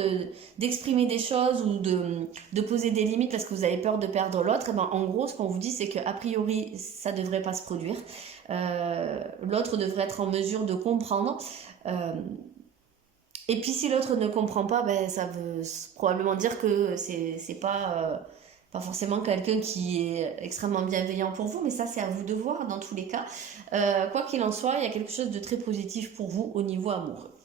d'exprimer des choses ou de poser des limites parce que vous avez peur de perdre l'autre, ben, en gros, ce qu'on vous dit, c'est qu'a priori, ça ne devrait pas se produire. L'autre devrait être en mesure de comprendre. Et puis si l'autre ne comprend pas, ben, ça veut probablement dire que c'est pas forcément quelqu'un qui est extrêmement bienveillant pour vous, mais ça c'est à vous de voir dans tous les cas. Quoi qu'il en soit, il y a quelque chose de très positif pour vous au niveau amoureux.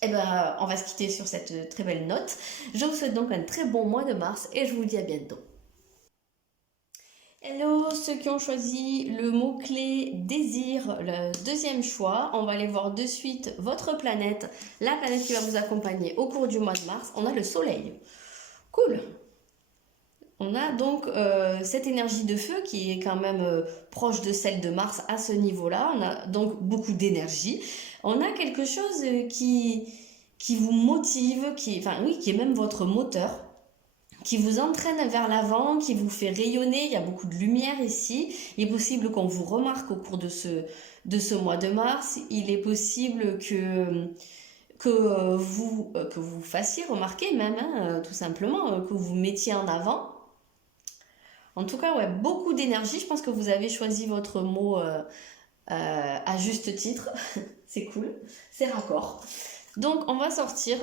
Et ben, on va se quitter sur cette très belle note. Je vous souhaite donc un très bon mois de mars et je vous dis à bientôt. Hello, ceux qui ont choisi le mot-clé désir, le deuxième choix. On va aller voir de suite votre planète, la planète qui va vous accompagner au cours du mois de mars. On a le soleil. Cool. On a donc cette énergie de feu qui est quand même proche de celle de Mars à ce niveau-là. On a donc beaucoup d'énergie. On a quelque chose qui vous motive, qui est même votre moteur, qui vous entraîne vers l'avant, qui vous fait rayonner. Il y a beaucoup de lumière ici. Il est possible qu'on vous remarque au cours de ce mois de mars. Il est possible que vous fassiez remarquer même, hein, tout simplement, que vous mettiez en avant. En tout cas, ouais, beaucoup d'énergie. Je pense que vous avez choisi votre mot à juste titre. C'est cool, c'est raccord. Donc, on va sortir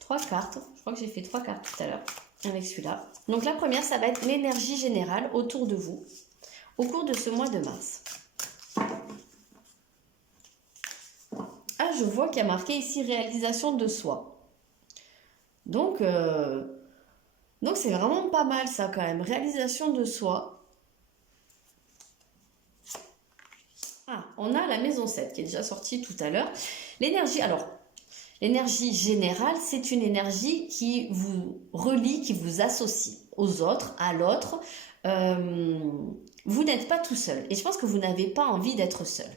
3 cartes. Je crois que j'ai fait 3 cartes tout à l'heure avec celui-là. Donc, la première, ça va être l'énergie générale autour de vous au cours de ce mois de mars. Ah, je vois qu'il y a marqué ici réalisation de soi. Donc c'est vraiment pas mal ça quand même. Réalisation de soi. Ah, on a la maison 7 qui est déjà sortie tout à l'heure. L'énergie, alors, l'énergie générale, c'est une énergie qui vous relie, qui vous associe aux autres, à l'autre. Vous n'êtes pas tout seul. Et je pense que vous n'avez pas envie d'être seul.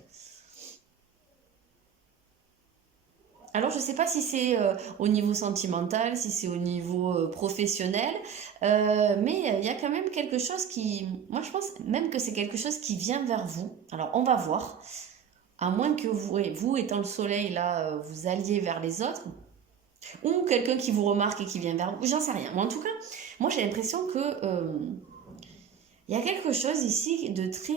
Alors, je ne sais pas si c'est au niveau sentimental, si c'est au niveau professionnel, mais il y a quand même quelque chose qui... Moi, je pense même que c'est quelque chose qui vient vers vous. Alors, on va voir. À moins que vous étant le soleil, là, vous alliez vers les autres. Ou quelqu'un qui vous remarque et qui vient vers vous. J'en sais rien. Mais en tout cas, moi, j'ai l'impression que... il y a quelque chose ici de très...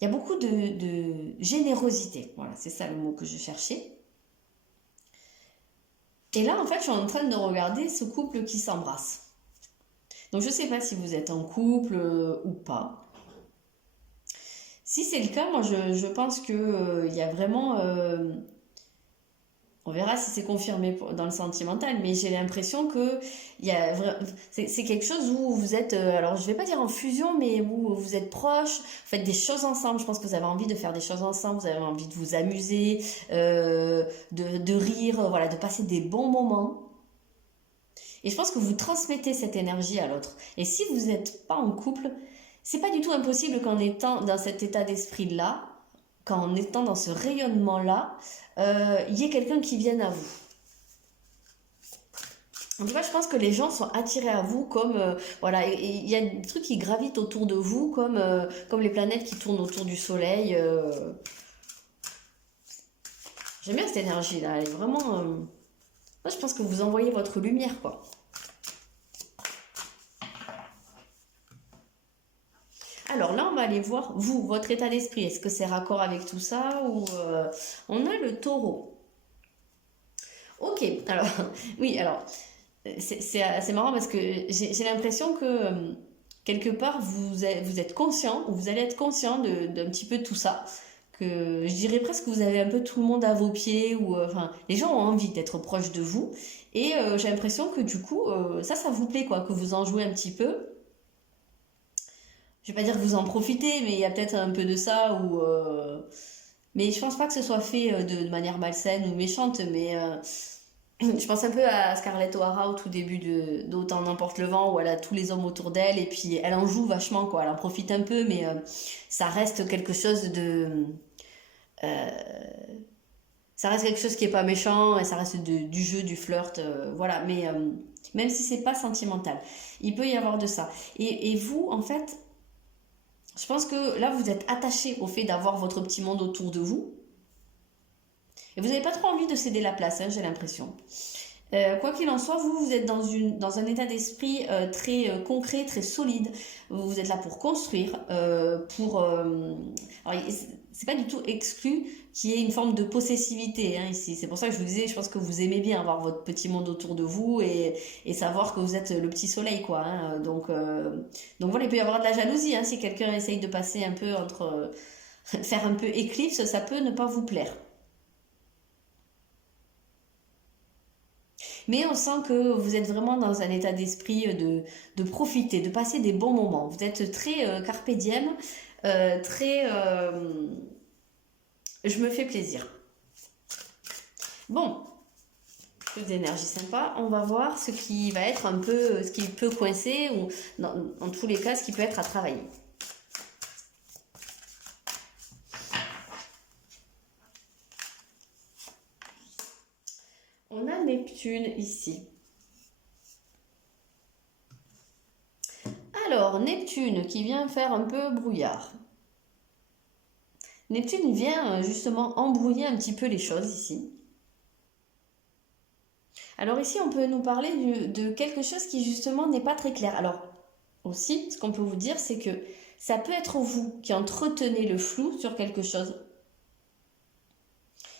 il y a beaucoup de générosité. Voilà, c'est ça le mot que je cherchais. Et là, en fait, je suis en train de regarder ce couple qui s'embrasse. Donc, je ne sais pas si vous êtes en couple ou pas. Si c'est le cas, moi je pense que il y a vraiment, on verra si c'est confirmé dans le sentimental, mais j'ai l'impression que c'est quelque chose où vous êtes, alors je vais pas dire en fusion, mais où vous êtes proches, vous faites des choses ensemble. Je pense que vous avez envie de faire des choses ensemble, vous avez envie de vous amuser, de rire, voilà, de passer des bons moments. Et je pense que vous transmettez cette énergie à l'autre. Et si vous n'êtes pas en couple, c'est pas du tout impossible qu'en étant dans cet état d'esprit-là, qu'en étant dans ce rayonnement-là, il y ait quelqu'un qui vienne à vous. En tout cas, je pense que les gens sont attirés à vous comme, voilà, et il y a des trucs qui gravitent autour de vous comme les planètes qui tournent autour du soleil. J'aime bien cette énergie-là, elle est vraiment... moi, je pense que vous envoyez votre lumière, quoi. Alors là, on va aller voir, vous, votre état d'esprit. Est-ce que c'est raccord avec tout ça ou on a le taureau. Ok, alors, oui, alors, c'est marrant parce que j'ai l'impression que quelque part, vous êtes conscient, ou vous allez être conscient d'un petit peu de tout ça. Que je dirais presque que vous avez un peu tout le monde à vos pieds, ou enfin, les gens ont envie d'être proches de vous. Et j'ai l'impression que du coup, ça vous plaît, quoi, que vous en jouez un petit peu. Je vais pas dire que vous en profitez, mais il y a peut-être un peu de ça ou mais je pense pas que ce soit fait de manière malsaine ou méchante, mais je pense un peu à Scarlett O'Hara au tout début d'Autant n'emporte le vent où elle a tous les hommes autour d'elle et puis elle en joue vachement quoi, elle en profite un peu, mais ça reste quelque chose de euh, ça reste quelque chose qui est pas méchant et ça reste du jeu, du flirt, voilà. Mais même si c'est pas sentimental, il peut y avoir de ça. Et vous, en fait, je pense que là, vous êtes attaché au fait d'avoir votre petit monde autour de vous. Et vous n'avez pas trop envie de céder la place, hein, j'ai l'impression. Quoi qu'il en soit, vous êtes dans un état d'esprit très concret, très solide. Vous êtes là pour construire, alors, c'est pas du tout exclu qu'il y ait une forme de possessivité hein, ici. C'est pour ça que je vous disais, je pense que vous aimez bien avoir votre petit monde autour de vous et savoir que vous êtes le petit soleil, quoi. Hein. Donc voilà, il peut y avoir de la jalousie hein, si quelqu'un essaye de passer un peu entre, faire un peu éclipse, ça peut ne pas vous plaire. Mais on sent que vous êtes vraiment dans un état d'esprit de profiter, de passer des bons moments. Vous êtes très carpe diem, très je me fais plaisir. Bon, peu d'énergie sympa. On va voir ce qui va être un peu, ce qui peut coincer ou dans tous les cas, ce qui peut être à travailler. On a Neptune ici. Alors, Neptune qui vient faire un peu brouillard. Neptune vient justement embrouiller un petit peu les choses ici. Alors ici, on peut nous parler de quelque chose qui justement n'est pas très clair. Alors aussi, ce qu'on peut vous dire, c'est que ça peut être vous qui entretenez le flou sur quelque chose,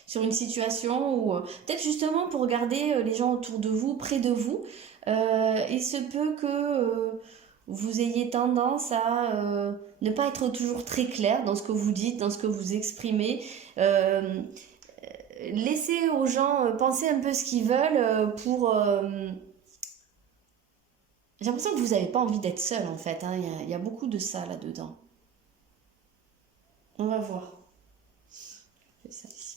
sur une situation ou peut-être justement pour regarder les gens autour de vous, près de vous. Il se peut que vous ayez tendance à ne pas être toujours très clair dans ce que vous dites, dans ce que vous exprimez. Laissez aux gens penser un peu ce qu'ils veulent pour... J'ai l'impression que vous n'avez pas envie d'être seul en fait. Hein. Il y a beaucoup de ça là-dedans. On va voir. Je fais ça ici.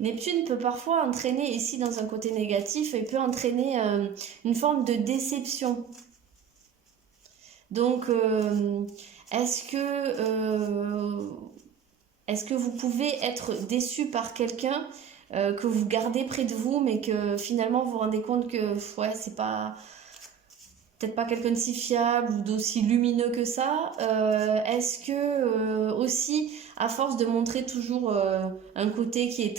Neptune peut parfois entraîner ici dans un côté négatif et peut entraîner une forme de déception. Donc, est-ce que, est-ce que vous pouvez être déçu par quelqu'un que vous gardez près de vous, mais que finalement vous vous rendez compte que ouais, c'est pas peut-être pas quelqu'un de si fiable ou d'aussi lumineux que ça. Est-ce que aussi, à force de montrer toujours un côté qui est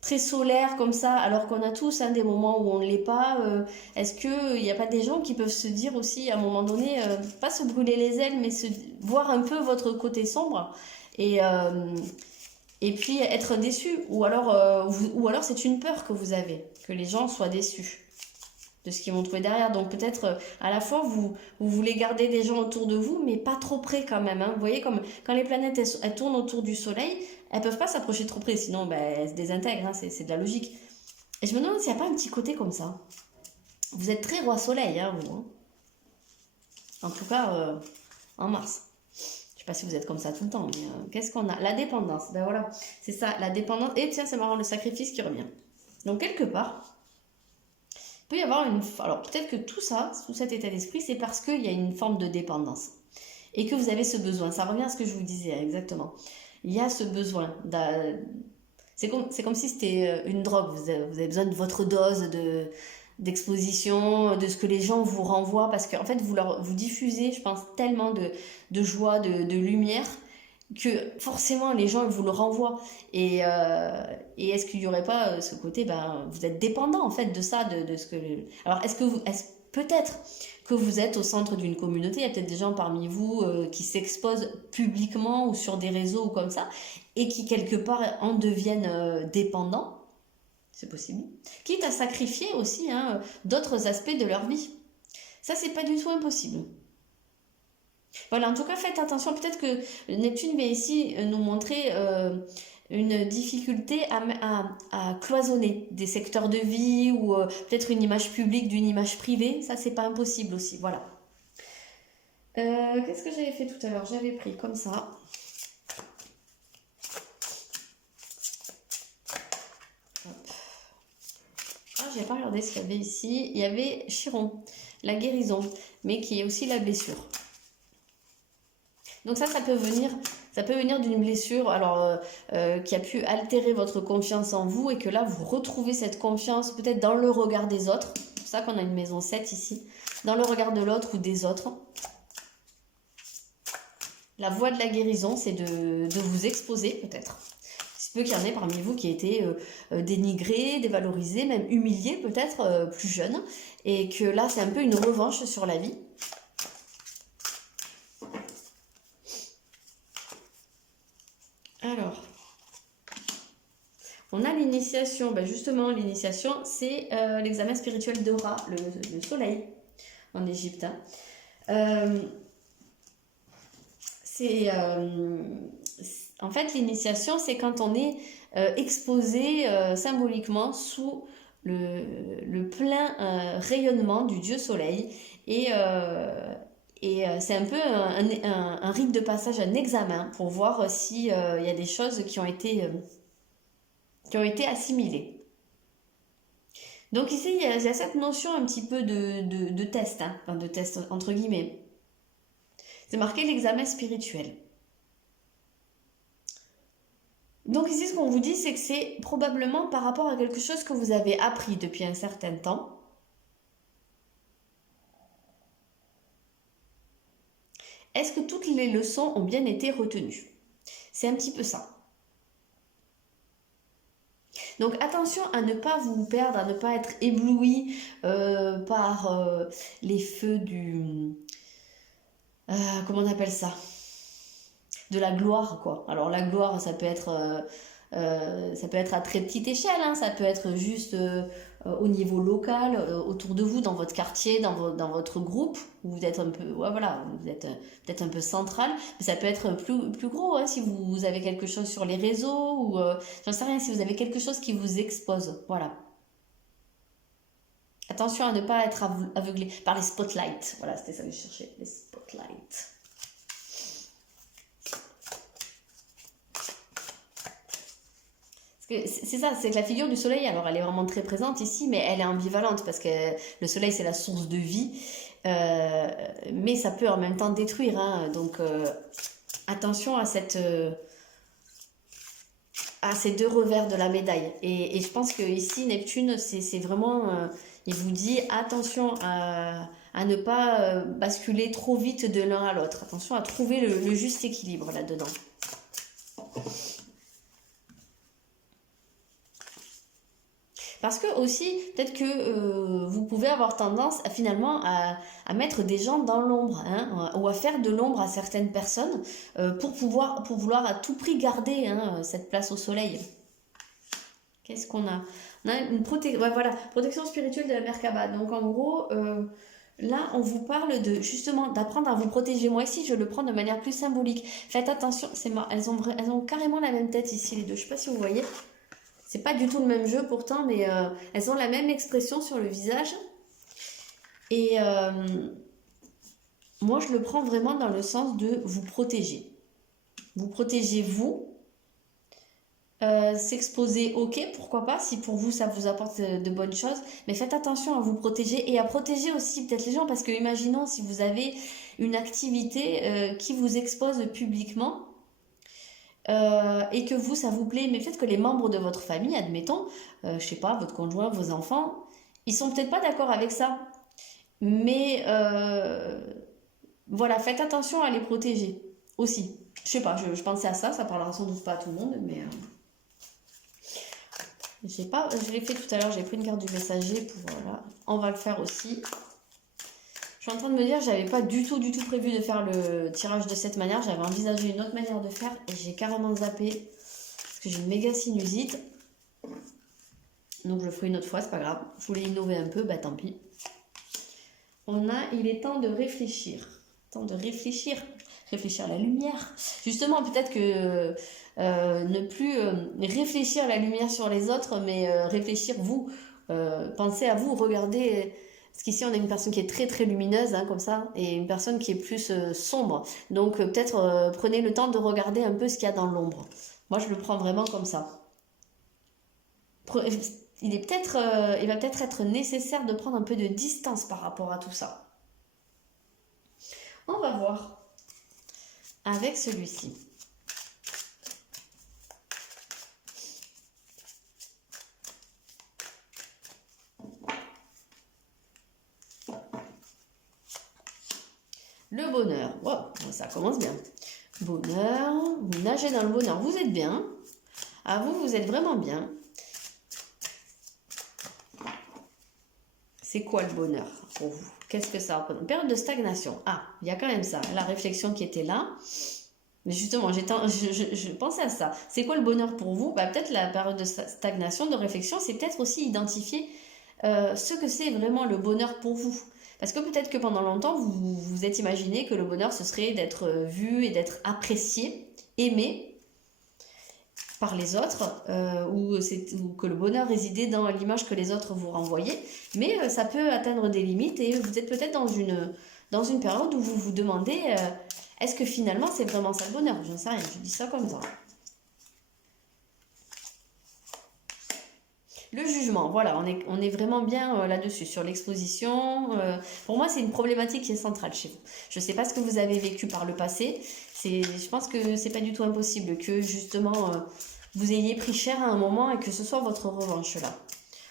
très solaire comme ça, alors qu'on a tous hein, des moments où on ne l'est pas, est-ce qu'il n'y a pas des gens qui peuvent se dire aussi à un moment donné, pas se brûler les ailes, mais voir un peu votre côté sombre et, et puis être déçu ou alors c'est une peur que vous avez, que les gens soient déçus. de ce qu'ils vont trouver derrière. Donc peut-être à la fois vous voulez garder des gens autour de vous, mais pas trop près quand même. Hein. Vous voyez, comme quand les planètes elles tournent autour du Soleil, elles peuvent pas s'approcher trop près, sinon ben, elles se désintègrent, hein, c'est de la logique. Et je me demande s'il n'y a pas un petit côté comme ça. Vous êtes très roi Soleil, hein, vous. Hein. En tout cas, en Mars. Je sais pas si vous êtes comme ça tout le temps, mais qu'est-ce qu'on a? La dépendance, ben voilà, c'est ça, la dépendance. Et tiens, c'est marrant, le sacrifice qui revient. Donc quelque part, il peut y avoir une... Alors peut-être que tout ça, tout cet état d'esprit, c'est parce qu'il y a une forme de dépendance. Et que vous avez ce besoin. Ça revient à ce que je vous disais, exactement. Il y a ce besoin. C'est comme si c'était une drogue. Vous avez besoin de votre dose d'exposition, de ce que les gens vous renvoient. Parce qu'en fait, vous diffusez, je pense, tellement de joie, de lumière, que forcément les gens vous le renvoient. Et est-ce qu'il n'y aurait pas ce côté, ben, vous êtes dépendant en fait de ça, de ce que... Alors peut-être que vous êtes au centre d'une communauté, il y a peut-être des gens parmi vous qui s'exposent publiquement ou sur des réseaux ou comme ça, et qui quelque part en deviennent dépendants, c'est possible, quitte à sacrifier aussi hein, d'autres aspects de leur vie. Ça, c'est pas du tout impossible. Voilà, en tout cas, faites attention. Peut-être que Neptune vient ici nous montrer une difficulté à cloisonner des secteurs de vie ou peut-être une image publique d'une image privée. Ça, c'est pas impossible aussi. Voilà. Qu'est-ce que j'avais fait tout à l'heure? J'avais pris comme ça. J'ai pas regardé ce qu'il y avait ici. Il y avait Chiron, la guérison, mais qui est aussi la blessure. Donc ça peut venir d'une blessure alors qui a pu altérer votre confiance en vous et que là vous retrouvez cette confiance peut-être dans le regard des autres. C'est pour ça qu'on a une maison 7 ici. Dans le regard de l'autre ou des autres. La voie de la guérison, c'est de vous exposer peut-être. Il se peut qu'il y en ait parmi vous qui aient été dénigrés, dévalorisés, même humiliés peut-être plus jeunes. Et que là c'est un peu une revanche sur la vie. Alors, on a l'initiation. Ben justement, l'initiation, c'est l'examen spirituel de Ra, le soleil, en Égypte. Hein. En fait, l'initiation, c'est quand on est exposé symboliquement sous le plein rayonnement du dieu soleil. Et c'est un peu un rite de passage, un examen pour voir s'il y a des choses qui ont été assimilées. Donc ici, il y a cette notion un petit peu de test, hein, enfin de test entre guillemets. C'est marqué l'examen spirituel. Donc ici, ce qu'on vous dit, c'est que c'est probablement par rapport à quelque chose que vous avez appris depuis un certain temps. Est-ce que toutes les leçons ont bien été retenues? C'est un petit peu ça. Donc attention à ne pas vous perdre, à ne pas être ébloui par les feux du... comment on appelle ça? De la gloire, quoi. Alors la gloire, ça peut être à très petite échelle, hein, ça peut être juste au niveau local, autour de vous, dans votre quartier, dans votre groupe, où vous êtes un peu, ouais, voilà, vous êtes peut-être un peu central, mais ça peut être plus gros, hein, si vous avez quelque chose sur les réseaux, ou j'en sais rien, si vous avez quelque chose qui vous expose, voilà. Attention à ne pas être aveuglé par les spotlights, voilà, c'était ça que je cherchais, les spotlights. C'est ça, c'est que la figure du soleil, alors elle est vraiment très présente ici, mais elle est ambivalente parce que le soleil c'est la source de vie, mais ça peut en même temps détruire, hein, donc attention à ces deux revers de la médaille. Et je pense que ici Neptune, c'est vraiment, il vous dit attention à ne pas basculer trop vite de l'un à l'autre, attention à trouver le juste équilibre là-dedans. Parce que aussi, peut-être que vous pouvez avoir tendance finalement à mettre des gens dans l'ombre, hein, ou à faire de l'ombre à certaines personnes pour vouloir à tout prix garder hein, cette place au soleil. Qu'est-ce qu'on a? On a ouais, voilà, protection spirituelle de la Merkaba. Donc en gros, là, on vous parle de justement d'apprendre à vous protéger. Moi ici, je le prends de manière plus symbolique. Faites attention, elles ont carrément la même tête ici, les deux. Je sais pas si vous voyez. C'est pas du tout le même jeu pourtant, mais elles ont la même expression sur le visage. Et moi, je le prends vraiment dans le sens de vous protéger. Vous protégez vous. S'exposer, ok, pourquoi pas, si pour vous ça vous apporte de bonnes choses, mais faites attention à vous protéger et à protéger aussi peut-être les gens, parce que imaginons si vous avez une activité qui vous expose publiquement et que vous, ça vous plaît, mais peut-être que les membres de votre famille, admettons, je sais pas, votre conjoint, vos enfants, ils sont peut-être pas d'accord avec ça, mais voilà, faites attention à les protéger aussi. Je sais pas, je pensais à ça, ça parlera sans doute pas à tout le monde, mais... J'ai pas, je l'ai fait tout à l'heure, j'ai pris une carte du messager pour voilà. On va le faire aussi. Je suis en train de me dire, j'avais pas du tout prévu de faire le tirage de cette manière. J'avais envisagé une autre manière de faire et j'ai carrément zappé parce que j'ai une méga sinusite. Donc je le ferai une autre fois, c'est pas grave. Je voulais innover un peu, bah tant pis. Il est temps de réfléchir. Temps de réfléchir. Réfléchir à la lumière. Justement, peut-être que ne plus réfléchir la lumière sur les autres, mais réfléchir vous. Pensez à vous, regardez. Parce qu'ici, on a une personne qui est très lumineuse, hein, comme ça, et une personne qui est plus sombre. Donc, peut-être prenez le temps de regarder un peu ce qu'il y a dans l'ombre. Moi, je le prends vraiment comme ça. Il va peut-être être nécessaire de prendre un peu de distance par rapport à tout ça. On va voir avec celui-ci. Le bonheur. Wow, ça commence bien. Bonheur, vous nagez dans le bonheur. Vous êtes bien. À vous, vous êtes vraiment bien. C'est quoi le bonheur pour vous? Qu'est-ce que ça représente? Une période de stagnation. Ah, il y a quand même ça. La réflexion qui était là. Mais justement, je pensais à ça. C'est quoi le bonheur pour vous? Bah, peut-être la période de stagnation, de réflexion, c'est peut-être aussi identifier ce que c'est vraiment le bonheur pour vous. Parce que peut-être que pendant longtemps, vous vous êtes imaginé que le bonheur, ce serait d'être vu et d'être apprécié, aimé par les autres, ou que le bonheur résidait dans l'image que les autres vous renvoyaient. Mais ça peut atteindre des limites et vous êtes peut-être dans une période où vous vous demandez est-ce que finalement c'est vraiment ça le bonheur? Je ne sais rien, je dis ça comme ça. Le jugement, voilà, on est vraiment bien là-dessus, sur l'exposition. Pour moi, c'est une problématique qui est centrale chez vous. Je ne sais pas ce que vous avez vécu par le passé. Je pense que c'est pas du tout impossible que justement vous ayez pris cher à un moment et que ce soit votre revanche là.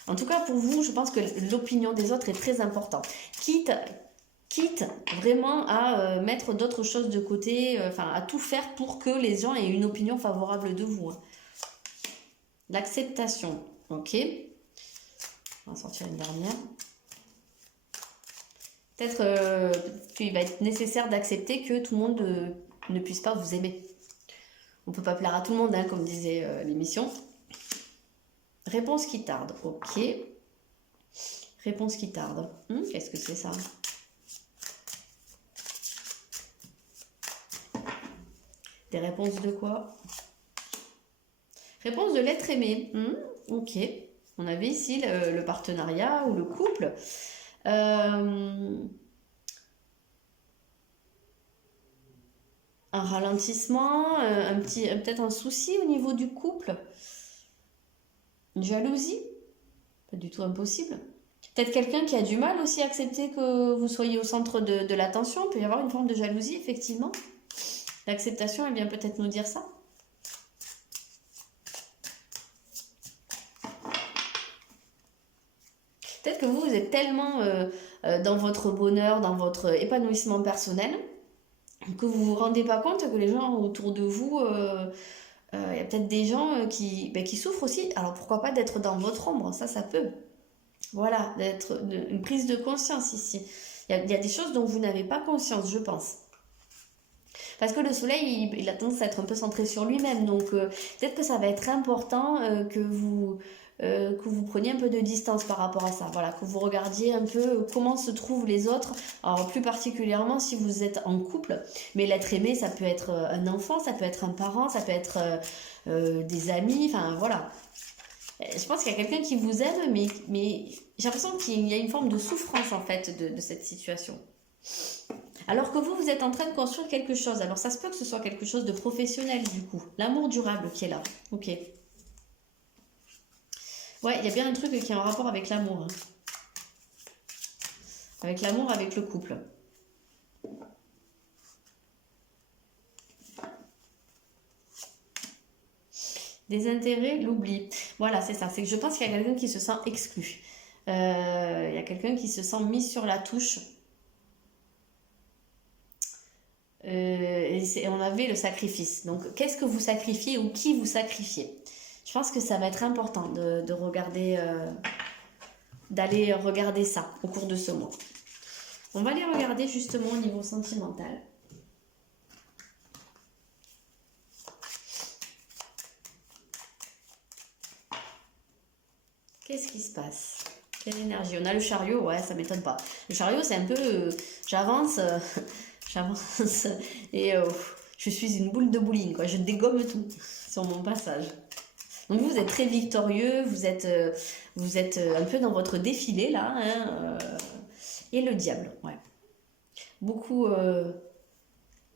En tout cas, pour vous, je pense que l'opinion des autres est très importante. Quitte vraiment à mettre d'autres choses de côté, à tout faire pour que les gens aient une opinion favorable de vous. Hein. L'acceptation. Ok, on va sortir une dernière. Peut-être qu'il va être nécessaire d'accepter que tout le monde ne puisse pas vous aimer. On ne peut pas plaire à tout le monde, hein, comme disait l'émission. Réponse qui tarde. Ok. Réponse qui tarde. Qu'est-ce que c'est ça? Des réponses de quoi? Réponse de l'être aimé. Ok. On avait ici le partenariat ou le couple. Un ralentissement, peut-être un souci au niveau du couple. Une jalousie. Pas du tout impossible. Peut-être quelqu'un qui a du mal aussi à accepter que vous soyez au centre de l'attention. Il peut y avoir une forme de jalousie, effectivement. L'acceptation, elle vient peut-être nous dire ça. Peut-être que vous êtes tellement dans votre bonheur, dans votre épanouissement personnel, que vous ne vous rendez pas compte que les gens autour de vous, y a peut-être des gens qui souffrent aussi. Alors pourquoi pas d'être dans votre ombre, ça peut. Voilà, d'être une prise de conscience ici. Il y a des choses dont vous n'avez pas conscience, je pense. Parce que le soleil, il a tendance à être un peu centré sur lui-même. Donc peut-être que ça va être important que vous que vous preniez un peu de distance par rapport à ça. Voilà, que vous regardiez un peu comment se trouvent les autres. Alors plus particulièrement si vous êtes en couple. Mais l'être aimé, ça peut être un enfant, ça peut être un parent, ça peut être des amis. Enfin voilà. Je pense qu'il y a quelqu'un qui vous aime, mais j'ai l'impression qu'il y a une forme de souffrance en fait de cette situation. Alors que vous êtes en train de construire quelque chose. Alors ça se peut que ce soit quelque chose de professionnel du coup. L'amour durable qui est là. Ok. Ouais, il y a bien un truc qui est en rapport avec l'amour. Hein. Avec l'amour, avec le couple. Des intérêts, l'oubli. Voilà, c'est ça. C'est que je pense qu'il y a quelqu'un qui se sent exclu. Il y a quelqu'un qui se sent mis sur la touche. Et on avait le sacrifice. Donc, qu'est-ce que vous sacrifiez ou qui vous sacrifiez? Je pense que ça va être important de regarder, d'aller regarder ça au cours de ce mois. On va aller regarder justement au niveau sentimental. Qu'est-ce qui se passe? Quelle énergie? On a le chariot, ouais, ça m'étonne pas. Le chariot, c'est un peu, j'avance, j'avance et je suis une boule de bowling, quoi. Je dégomme tout sur mon passage. Donc vous êtes très victorieux, vous êtes un peu dans votre défilé là, hein, et le diable, ouais. Beaucoup,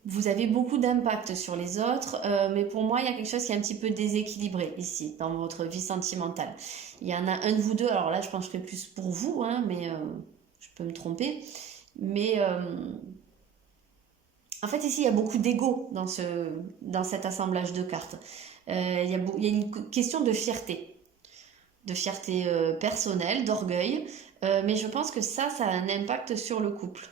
vous avez beaucoup d'impact sur les autres, mais pour moi il y a quelque chose qui est un petit peu déséquilibré ici dans votre vie sentimentale. Il y en a un de vous deux, alors là je pencherai plus pour vous, hein, mais je peux me tromper, mais en fait ici il y a beaucoup d'ego dans cet assemblage de cartes. Il y a une question de fierté personnelle, d'orgueil, mais je pense que ça a un impact sur le couple.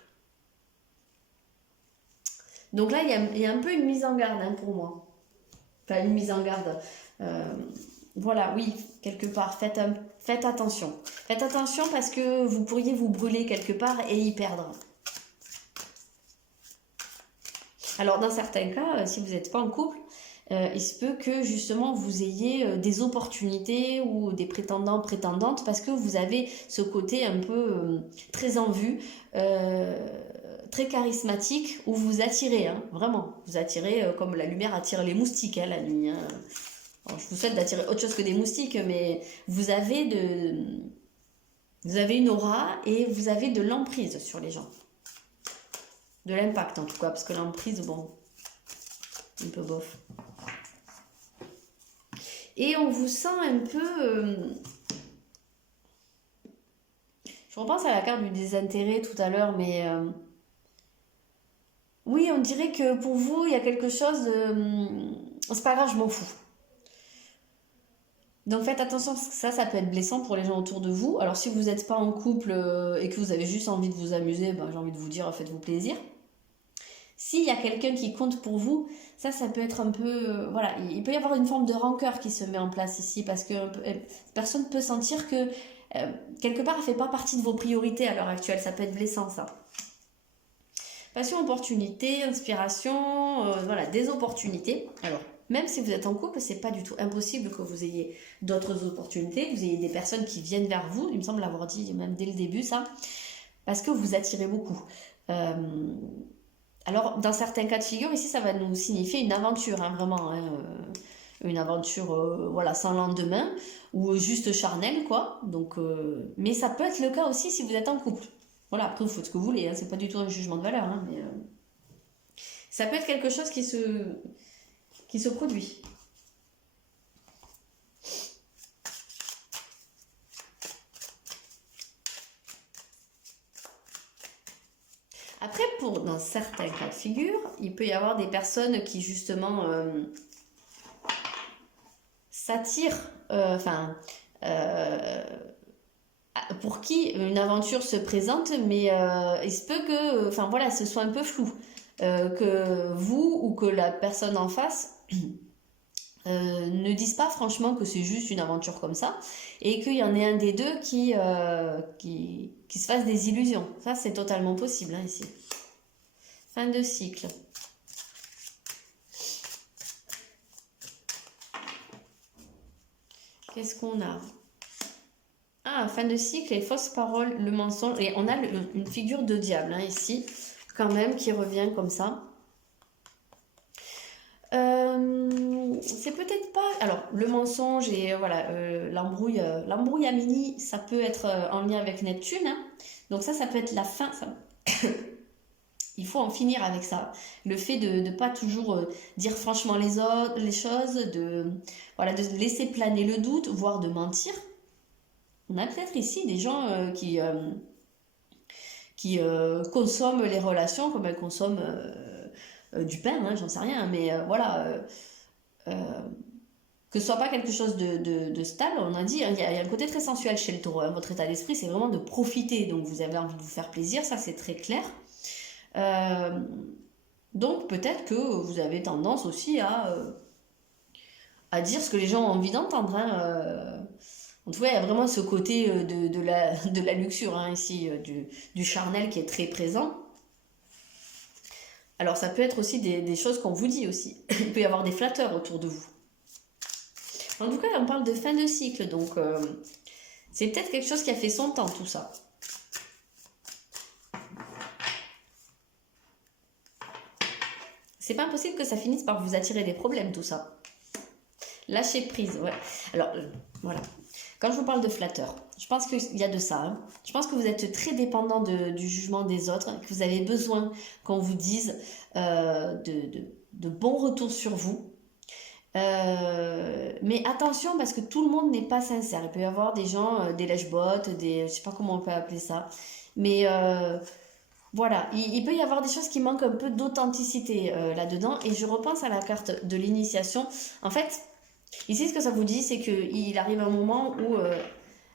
Donc là, il y a un peu une mise en garde hein, pour moi. Enfin, une mise en garde. Voilà, oui, quelque part, faites attention. Faites attention parce que vous pourriez vous brûler quelque part et y perdre. Alors, dans certains cas, si vous n'êtes pas en couple, il se peut que justement vous ayez des opportunités ou des prétendants, prétendantes parce que vous avez ce côté un peu très en vue, très charismatique où vous attirez, hein, vraiment. Vous attirez comme la lumière attire les moustiques hein, la nuit. Hein. Alors, je vous souhaite d'attirer autre chose que des moustiques, mais vous avez une aura et vous avez de l'emprise sur les gens. De l'impact en tout cas, parce que l'emprise, bon, un peu bof. Et on vous sent un peu... Je repense à la carte du désintérêt tout à l'heure, mais... Oui, on dirait que pour vous, il y a quelque chose de... C'est pas grave, je m'en fous. Donc faites attention, parce que ça peut être blessant pour les gens autour de vous. Alors si vous n'êtes pas en couple et que vous avez juste envie de vous amuser, ben, j'ai envie de vous dire, faites-vous plaisir. S'il y a quelqu'un qui compte pour vous, ça peut être un peu... voilà, il peut y avoir une forme de rancœur qui se met en place ici, parce que personne peut sentir que, quelque part, elle ne fait pas partie de vos priorités à l'heure actuelle. Ça peut être blessant, ça. Passion, opportunité, inspiration, voilà, des opportunités. Alors, même si vous êtes en couple, c'est pas du tout impossible que vous ayez d'autres opportunités, que vous ayez des personnes qui viennent vers vous, il me semble l'avoir dit même dès le début ça, parce que vous attirez beaucoup. Alors, dans certains cas de figure, ici, ça va nous signifier une aventure, hein, vraiment, hein, une aventure voilà, sans lendemain, ou juste charnelle, quoi. Donc, mais ça peut être le cas aussi si vous êtes en couple. Voilà, après, vous faites ce que vous voulez, hein, c'est pas du tout un jugement de valeur, hein, mais ça peut être quelque chose qui se produit. Après, dans certains cas de figure, il peut y avoir des personnes qui justement s'attirent, pour qui une aventure se présente, mais il se peut que, voilà, ce soit un peu flou, que vous ou que la personne en face ne disent pas franchement que c'est juste une aventure comme ça, et qu'il y en ait un des deux qui se fasse des illusions. Ça, c'est totalement possible hein, ici. Fin de cycle. Qu'est-ce qu'on a? Ah, fin de cycle, les fausses paroles, le mensonge. Et on a une figure de diable hein, ici, quand même, qui revient comme ça. C'est peut-être pas... Alors, le mensonge et voilà, l'embrouille à mini, ça peut être en lien avec Neptune. Hein. Donc ça peut être la fin. Ça... Il faut en finir avec ça. Le fait de ne pas toujours dire franchement les choses, voilà, de laisser planer le doute, voire de mentir. On a peut-être ici des gens qui consomment les relations comme elles consomment du pain, hein, j'en sais rien, mais voilà, que ce soit pas quelque chose de stable, on a dit, hein, il y a un côté très sensuel chez le taureau, hein, votre état d'esprit c'est vraiment de profiter, donc vous avez envie de vous faire plaisir, ça c'est très clair. Donc peut-être que vous avez tendance aussi à dire ce que les gens ont envie d'entendre, hein, en tout cas, il y a vraiment ce côté de la luxure, hein, ici, du charnel qui est très présent. Alors, ça peut être aussi des choses qu'on vous dit aussi. Il peut y avoir des flatteurs autour de vous. En tout cas, on parle de fin de cycle, donc c'est peut-être quelque chose qui a fait son temps, tout ça. C'est pas impossible que ça finisse par vous attirer des problèmes, tout ça. Lâcher prise, ouais. Alors, voilà. Quand je vous parle de flatteur, je pense qu'il y a de ça. Hein. Je pense que vous êtes très dépendant du jugement des autres, que vous avez besoin qu'on vous dise de bons retours sur vous. Mais attention parce que tout le monde n'est pas sincère. Il peut y avoir des gens, des lèche-bottes, je sais pas comment on peut appeler ça. Mais voilà, il peut y avoir des choses qui manquent un peu d'authenticité là-dedans. Et je repense à la carte de l'initiation. En fait, ici, ce que ça vous dit, c'est qu'il arrive un moment où,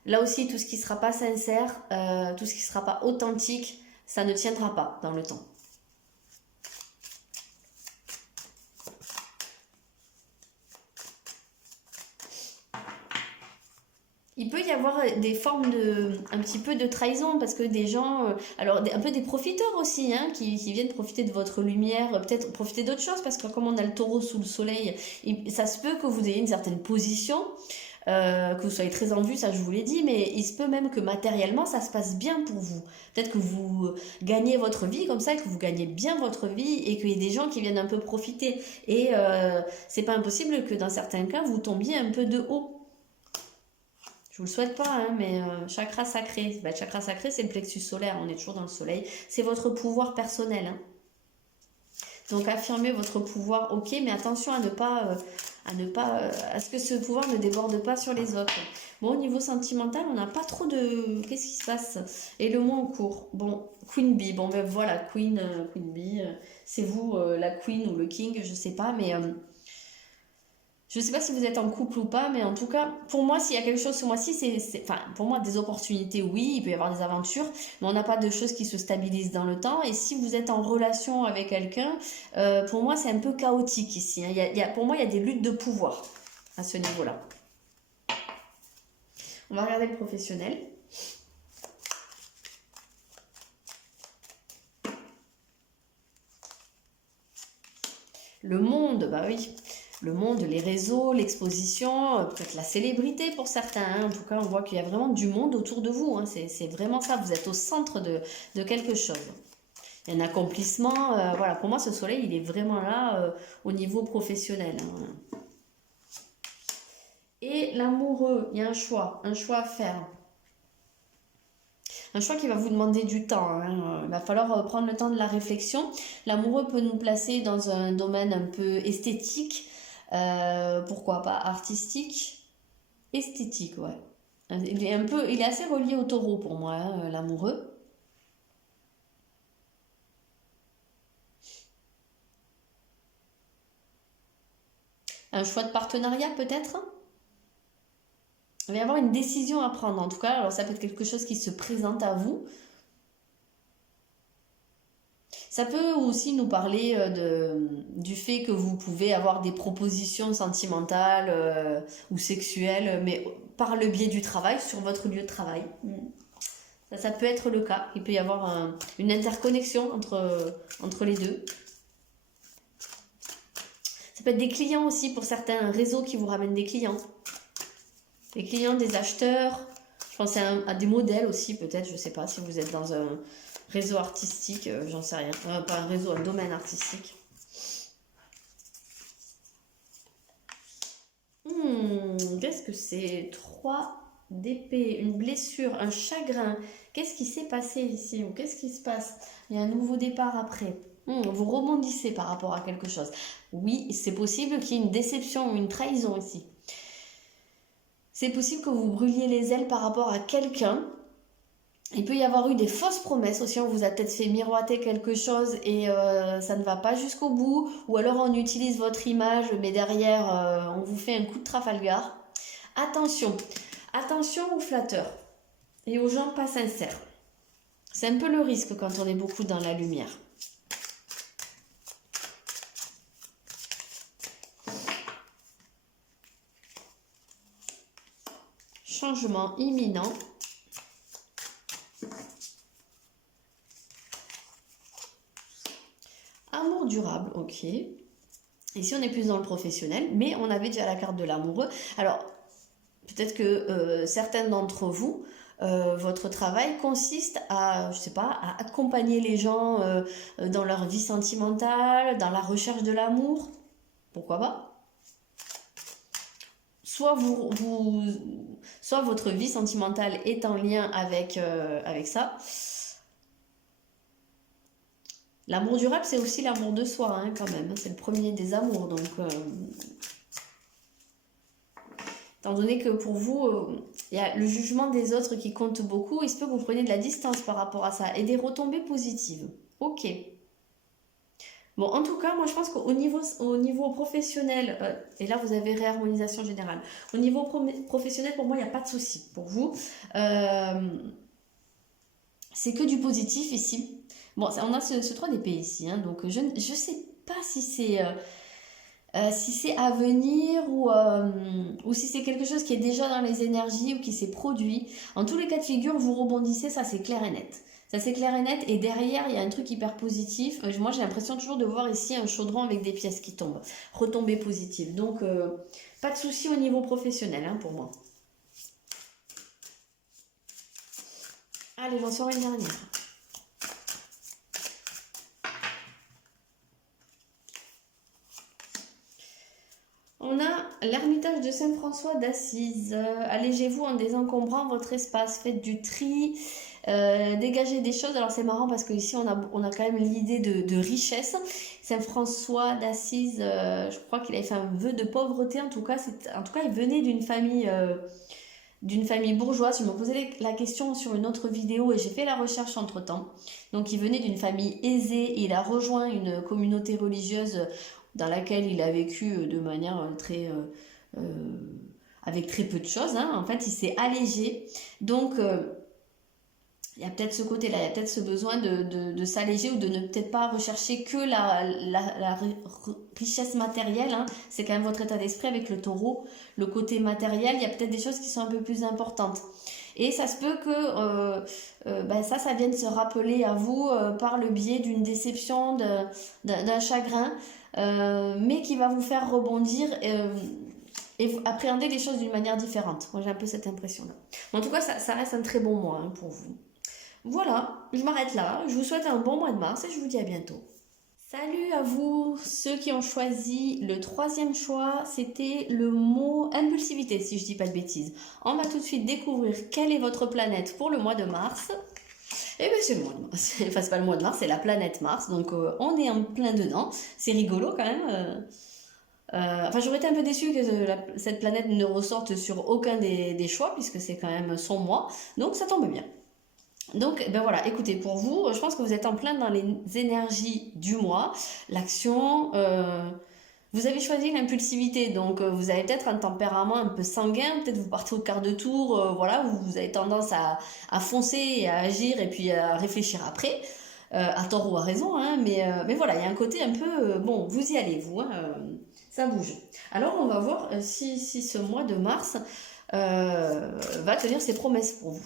là aussi, tout ce qui ne sera pas sincère, tout ce qui ne sera pas authentique, ça ne tiendra pas dans le temps. Il peut y avoir des formes un petit peu de trahison parce que des gens, alors un peu des profiteurs aussi, hein, qui viennent profiter de votre lumière, peut-être profiter d'autre chose parce que comme on a le taureau sous le soleil, ça se peut que vous ayez une certaine position, que vous soyez très en vue, ça je vous l'ai dit, mais il se peut même que matériellement ça se passe bien pour vous. Peut-être que vous gagnez votre vie comme ça, que vous gagnez bien votre vie et qu'il y ait des gens qui viennent un peu profiter. Et c'est pas impossible que dans certains cas vous tombiez un peu de haut. Je vous le souhaite pas, hein, mais chakra sacré. Le chakra sacré, c'est le plexus solaire. On est toujours dans le soleil. C'est votre pouvoir personnel. Hein. Donc affirmez votre pouvoir, ok, mais attention à à ce que ce pouvoir ne déborde pas sur les autres. Bon, au niveau sentimental, on n'a pas trop de... Qu'est-ce qui se passe? Et le mois en cours. Bon, Queen Bee. Bon, ben voilà, Queen Bee. C'est vous, la Queen ou le King, je sais pas, mais... Je ne sais pas si vous êtes en couple ou pas, mais en tout cas, pour moi, s'il y a quelque chose ce mois-ci, enfin, pour moi, des opportunités, oui, il peut y avoir des aventures, mais on n'a pas de choses qui se stabilisent dans le temps. Et si vous êtes en relation avec quelqu'un, pour moi, c'est un peu chaotique ici. Hein. Pour moi, il y a des luttes de pouvoir à ce niveau-là. On va regarder le professionnel. Le monde, bah oui. Le monde, les réseaux, l'exposition, peut-être la célébrité pour certains. Hein. En tout cas, on voit qu'il y a vraiment du monde autour de vous. Hein. C'est vraiment ça. Vous êtes au centre de quelque chose. Il y a un accomplissement. Voilà, pour moi, ce soleil, il est vraiment là au niveau professionnel. Hein. Et l'amoureux, il y a un choix à faire. Un choix qui va vous demander du temps. Hein. Il va falloir prendre le temps de la réflexion. L'amoureux peut nous placer dans un domaine un peu esthétique. Pourquoi pas artistique, esthétique, ouais. Il est assez relié au taureau pour moi, hein, l'amoureux. Un choix de partenariat peut-être. Il va y avoir une décision à prendre en tout cas. Alors ça peut être quelque chose qui se présente à vous. Ça peut aussi nous parler du fait que vous pouvez avoir des propositions sentimentales ou sexuelles, mais par le biais du travail, sur votre lieu de travail. Ça peut être le cas. Il peut y avoir une interconnexion entre les deux. Ça peut être des clients aussi pour certains réseaux qui vous ramènent des clients. Des clients, des acheteurs. Je pense à des modèles aussi, peut-être, je sais pas, si vous êtes dans un réseau artistique, j'en sais rien. Pas un réseau, un domaine artistique. Qu'est-ce que c'est? 3 d'épée, une blessure, un chagrin. Qu'est-ce qui s'est passé ici? Ou qu'est-ce qui se passe? Il y a un nouveau départ après. Vous rebondissez par rapport à quelque chose. Oui, c'est possible qu'il y ait une déception ou une trahison ici. C'est possible que vous brûliez les ailes par rapport à quelqu'un. Il peut y avoir eu des fausses promesses aussi, on vous a peut-être fait miroiter quelque chose et ça ne va pas jusqu'au bout, ou alors on utilise votre image mais derrière on vous fait un coup de Trafalgar. Attention, attention aux flatteurs et aux gens pas sincères. C'est un peu le risque quand on est beaucoup dans la lumière. Changement imminent. Amour durable, ok. Ici, on est plus dans le professionnel, mais on avait déjà la carte de l'amoureux. Alors, peut-être que certains d'entre vous, votre travail consiste à, je sais pas, à accompagner les gens dans leur vie sentimentale, dans la recherche de l'amour. Pourquoi pas? Soit soit votre vie sentimentale est en lien avec ça. L'amour durable, c'est aussi l'amour de soi, hein, quand même. C'est le premier des amours. Donc, étant donné que pour vous, il y a le jugement des autres qui compte beaucoup, il se peut que vous preniez de la distance par rapport à ça et des retombées positives. Ok. Bon, en tout cas, moi je pense qu'au niveau professionnel, et là vous avez réharmonisation générale, au niveau professionnel, pour moi, il n'y a pas de souci. Pour vous, c'est que du positif ici. Bon, on a ce 3 d'épée ici, hein, donc je ne sais pas si c'est à venir ou si c'est quelque chose qui est déjà dans les énergies ou qui s'est produit. En tous les cas de figure, vous rebondissez, ça c'est clair et net. Ça c'est clair et net, et derrière il y a un truc hyper positif. Moi j'ai l'impression toujours de voir ici un chaudron avec des pièces qui tombent, retombées positives. Donc pas de souci au niveau professionnel, hein, pour moi. Allez, j'en sors une dernière. On a l'ermitage de Saint-François d'Assise. Allégez-vous en désencombrant votre espace. Faites du tri, dégagez des choses. Alors c'est marrant parce qu'ici on a quand même l'idée de richesse. Saint-François d'Assise, je crois qu'il avait fait un vœu de pauvreté. En tout cas, il venait d'une famille bourgeoise. Je me posais la question sur une autre vidéo et j'ai fait la recherche entre-temps. Donc il venait d'une famille aisée et il a rejoint une communauté religieuse dans laquelle il a vécu de manière avec très peu de choses, hein. En fait, il s'est allégé. Donc, il y a peut-être ce côté-là, il y a peut-être ce besoin de s'alléger ou de ne peut-être pas rechercher que la richesse matérielle, hein. C'est quand même votre état d'esprit avec le taureau. Le côté matériel, il y a peut-être des choses qui sont un peu plus importantes. Et ça se peut que ça vienne se rappeler à vous par le biais d'une déception, d'un chagrin, mais qui va vous faire rebondir et appréhender les choses d'une manière différente. Moi, j'ai un peu cette impression-là. En tout cas, ça reste un très bon mois, hein, pour vous. Voilà, je m'arrête là. Je vous souhaite un bon mois de mars et je vous dis à bientôt. Salut à vous, ceux qui ont choisi le 3e choix, c'était le mot impulsivité, si je dis pas de bêtises. On va tout de suite découvrir quelle est votre planète pour le mois de mars. Eh bien c'est le mois de mars, enfin c'est pas le mois de mars, c'est la planète Mars, donc on est en plein dedans, c'est rigolo quand même. Enfin j'aurais été un peu déçue que cette planète ne ressorte sur aucun des choix, puisque c'est quand même son mois, donc ça tombe bien. Donc, ben voilà, écoutez, pour vous, je pense que vous êtes en plein dans les énergies du mois, l'action. Vous avez choisi l'impulsivité, donc vous avez peut-être un tempérament un peu sanguin, peut-être vous partez au quart de tour, voilà, vous avez tendance à foncer et à agir et puis à réfléchir après, à tort ou à raison, hein, mais voilà, il y a un côté un peu, bon, vous y allez, vous, hein, ça bouge. Alors, on va voir si ce mois de mars va tenir ses promesses pour vous.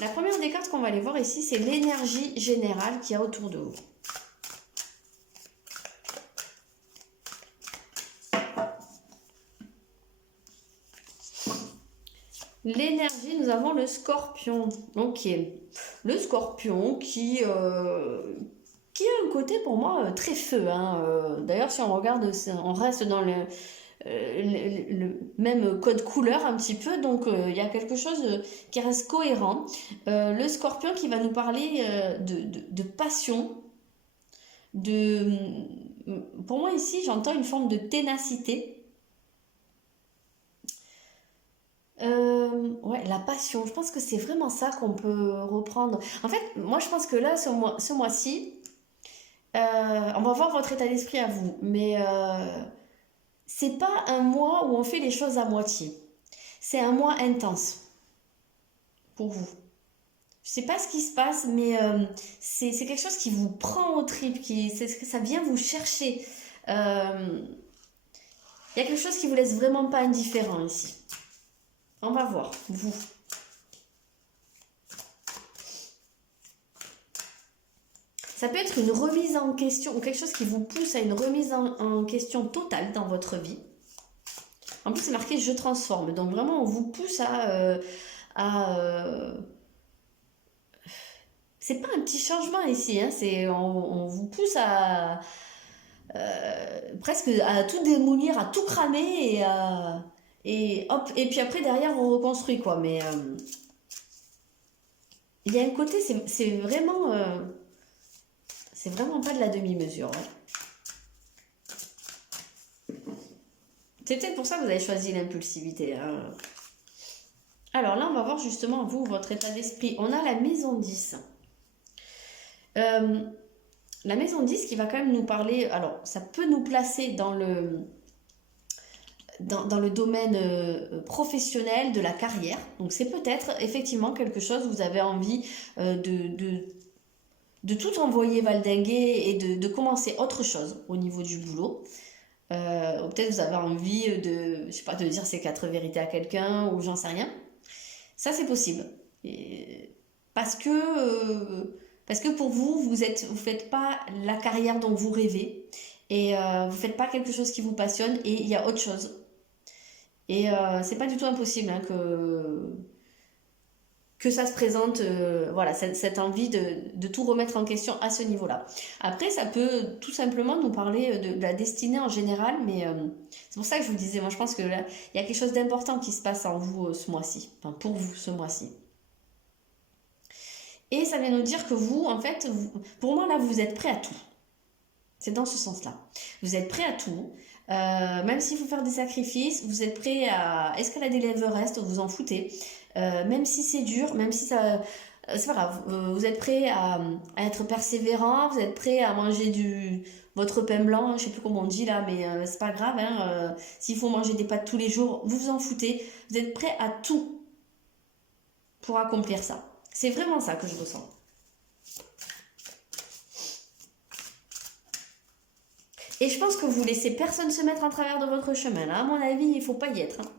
La première des cartes qu'on va aller voir ici, c'est l'énergie générale qu'il y a autour de vous. L'énergie, nous avons le scorpion. Ok. Le scorpion qui a un côté pour moi très feu, hein. D'ailleurs, si on regarde, on reste dans le même code couleur un petit peu, donc il y a quelque chose qui reste cohérent. Le scorpion qui va nous parler de passion, de... Pour moi ici, j'entends une forme de ténacité. Ouais, la passion, je pense que c'est vraiment ça qu'on peut reprendre. En fait, moi je pense que là, ce mois-ci, on va voir votre état d'esprit à vous, mais c'est pas un mois où on fait les choses à moitié. C'est un mois intense pour vous. Je sais pas ce qui se passe, mais c'est quelque chose qui vous prend au trip, ça vient vous chercher. Euh, Il y a quelque chose qui vous laisse vraiment pas indifférent ici. On va voir, vous. Ça peut être une remise en question ou quelque chose qui vous pousse à une remise en question totale dans votre vie. En plus, c'est marqué je transforme. Donc vraiment, on vous pousse à c'est pas un petit changement ici, hein, on vous pousse à presque à tout démolir, à tout cramer et hop, et puis après derrière on reconstruit quoi. Mais il y a un côté, c'est vraiment pas de la demi-mesure. Ouais. C'est peut-être pour ça que vous avez choisi l'impulsivité, hein. Alors là, on va voir justement vous, votre état d'esprit. On a la maison 10. Euh, la maison 10 qui va quand même nous parler, alors ça peut nous placer dans le domaine professionnel de la carrière. Donc c'est peut-être effectivement quelque chose, vous avez envie de tout envoyer valdinguer et de commencer autre chose au niveau du boulot. Ou peut-être vous avez envie je sais pas, de dire ces 4 vérités à quelqu'un ou j'en sais rien. Ça c'est possible. Et parce que, parce que pour vous, vous faites pas la carrière dont vous rêvez et vous faites pas quelque chose qui vous passionne et il y a autre chose. Et c'est pas du tout impossible hein, que ça se présente, voilà, cette envie de tout remettre en question à ce niveau-là. Après, ça peut tout simplement nous parler de la destinée en général, mais c'est pour ça que je vous disais, moi je pense que là, il y a quelque chose d'important qui se passe en vous ce mois-ci, enfin pour vous ce mois-ci. Et ça vient nous dire que vous, en fait, pour moi là, vous êtes prêt à tout. C'est dans ce sens-là. Vous êtes prêt à tout. Même s'il faut faire des sacrifices, vous êtes prêt à escalader l'Everest, vous en foutez. Même si c'est dur, même si ça... c'est pas grave. Vous êtes prêt à être persévérant, vous êtes prêt à manger votre pain blanc, hein, je sais plus comment on dit là, mais c'est pas grave. Hein, s'il faut manger des pâtes tous les jours, vous vous en foutez. Vous êtes prêt à tout pour accomplir ça. C'est vraiment ça que je ressens. Et je pense que vous laissez personne se mettre en travers de votre chemin. Là, à mon avis, il ne faut pas y être. Hein.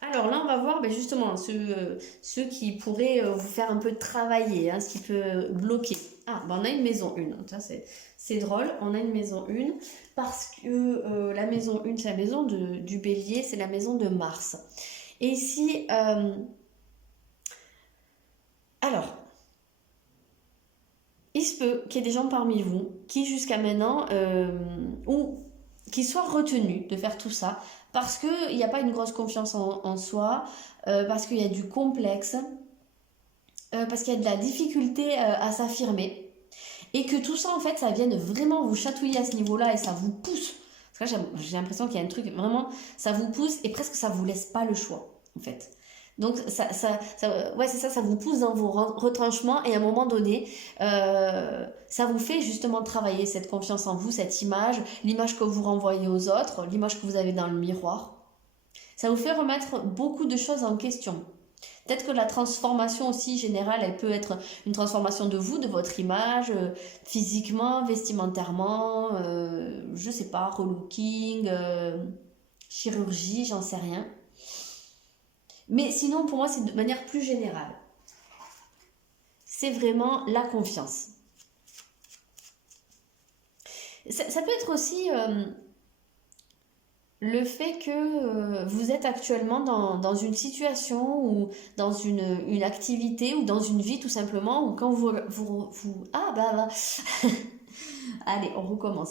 Alors là, on va voir justement ceux qui pourraient vous faire un peu travailler, hein, ce qui peut bloquer. Ah, on a une maison 1. Ça, c'est drôle. On a une maison 1 parce que la maison 1, c'est la maison du bélier, c'est la maison de Mars. Et ici, alors, il se peut qu'il y ait des gens parmi vous qui jusqu'à maintenant, ou qui soient retenus de faire tout ça parce qu'il n'y a pas une grosse confiance en soi, parce qu'il y a du complexe, parce qu'il y a de la difficulté à s'affirmer, et que tout ça en fait ça vienne vraiment vous chatouiller à ce niveau-là et ça vous pousse. Parce que là, j'ai l'impression qu'il y a un truc vraiment, ça vous pousse et presque ça vous laisse pas le choix en fait. Donc ouais, c'est ça, ça vous pousse dans vos retranchements et à un moment donné, ça vous fait justement travailler cette confiance en vous, cette image, l'image que vous renvoyez aux autres, l'image que vous avez dans le miroir. Ça vous fait remettre beaucoup de choses en question. Peut-être que la transformation aussi générale, elle peut être une transformation de vous, de votre image, physiquement, vestimentairement, je sais pas, relooking, chirurgie, j'en sais rien. Mais sinon, pour moi, c'est de manière plus générale. C'est vraiment la confiance. Ça peut être aussi le fait que vous êtes actuellement dans une situation ou dans une activité ou dans une vie tout simplement, ou quand ah bah, allez, on recommence.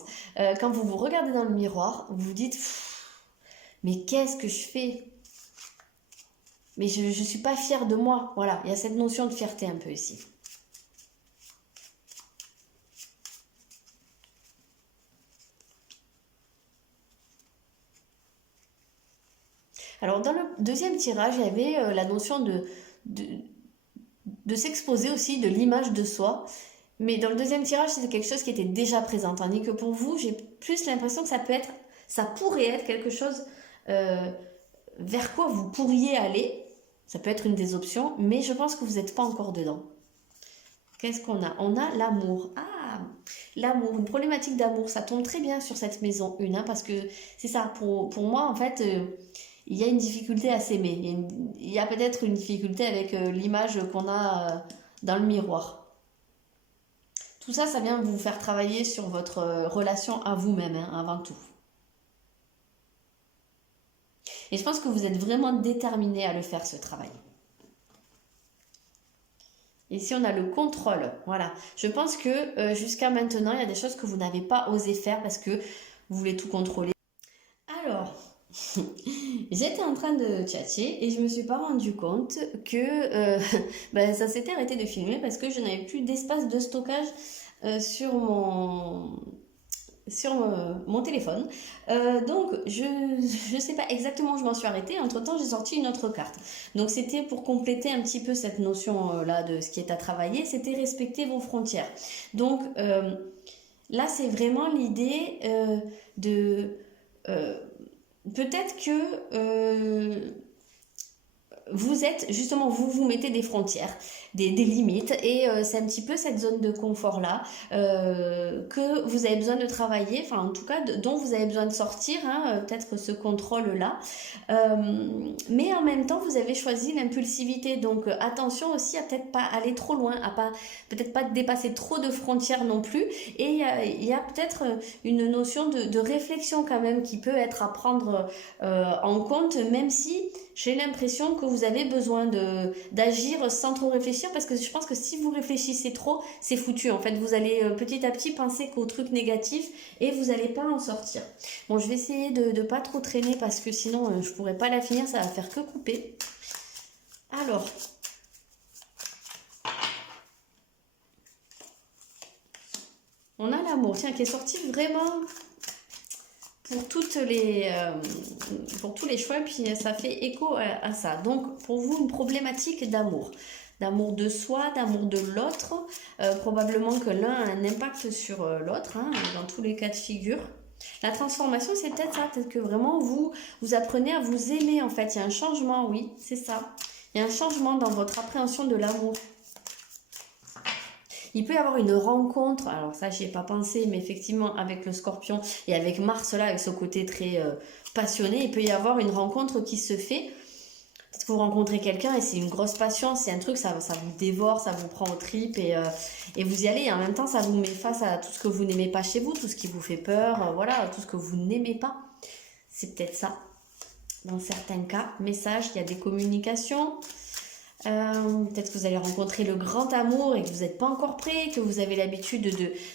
Quand vous vous regardez dans le miroir, vous vous dites, mais qu'est-ce que je fais? Mais je ne suis pas fière de moi. Voilà, il y a cette notion de fierté un peu ici. Alors, dans le deuxième tirage, il y avait la notion de s'exposer aussi, de l'image de soi. Mais dans le deuxième tirage, c'était quelque chose qui était déjà présent. Tandis que pour vous, j'ai plus l'impression que ça pourrait être quelque chose euh, vers quoi vous pourriez aller. Ça peut être une des options, mais je pense que vous n'êtes pas encore dedans. Qu'est-ce qu'on a? On a l'amour. Ah, l'amour, une problématique d'amour. Ça tombe très bien sur cette maison 1, hein, parce que c'est ça. Pour moi, en fait, il y a une difficulté à s'aimer. Il y a peut-être une difficulté avec l'image qu'on a dans le miroir. Tout ça, ça vient vous faire travailler sur votre relation à vous-même, hein, avant tout. Et je pense que vous êtes vraiment déterminé à le faire, ce travail. Ici, on a le contrôle. Voilà. Je pense que jusqu'à maintenant, il y a des choses que vous n'avez pas osé faire parce que vous voulez tout contrôler. Alors, j'étais en train de tchatcher et je me suis pas rendu compte que ben, ça s'était arrêté de filmer parce que je n'avais plus d'espace de stockage sur mon téléphone. Donc, je ne sais pas exactement où je m'en suis arrêtée. Entre-temps, j'ai sorti une autre carte. Donc, c'était pour compléter un petit peu cette notion-là de ce qui est à travailler. C'était respecter vos frontières. Donc, là, c'est vraiment l'idée de... peut-être que vous êtes justement, vous mettez des frontières, des limites, et c'est un petit peu cette zone de confort là que vous avez besoin de travailler, enfin en tout cas dont vous avez besoin de sortir, hein, peut-être ce contrôle là, mais en même temps vous avez choisi l'impulsivité, donc attention aussi à peut-être pas aller trop loin, à pas peut-être pas dépasser trop de frontières non plus, et il y a peut-être une notion de réflexion quand même qui peut être à prendre en compte, même si j'ai l'impression que vous avez besoin d'agir sans trop réfléchir, parce que je pense que si vous réfléchissez trop, c'est foutu. En fait, vous allez petit à petit penser qu'aux trucs négatifs et vous n'allez pas en sortir. Bon, je vais essayer de ne pas trop traîner parce que sinon, je pourrais pas la finir, ça va faire que couper. Alors, on a l'amour, tiens, qui est sorti vraiment pour pour tous les choix, puis ça fait écho à ça. Donc pour vous, une problématique d'amour de soi, d'amour de l'autre, probablement que l'un a un impact sur l'autre, hein, dans tous les cas de figure. La transformation, c'est peut-être ça, peut-être que vraiment vous apprenez à vous aimer en fait. Il y a un changement, oui, c'est ça. Il y a un changement dans votre appréhension de l'amour. Il peut y avoir une rencontre, alors ça j'y ai pas pensé, mais effectivement avec le Scorpion et avec Mars là, avec ce côté très passionné, il peut y avoir une rencontre qui se fait. Peut-être que vous rencontrez quelqu'un et c'est une grosse passion, c'est un truc, ça vous dévore, ça vous prend aux tripes et vous y allez. Et en même temps, ça vous met face à tout ce que vous n'aimez pas chez vous, tout ce qui vous fait peur, voilà, tout ce que vous n'aimez pas. C'est peut-être ça. Dans certains cas, message, il y a des communications. Peut-être que vous allez rencontrer le grand amour et que vous n'êtes pas encore prêt, que vous avez l'habitude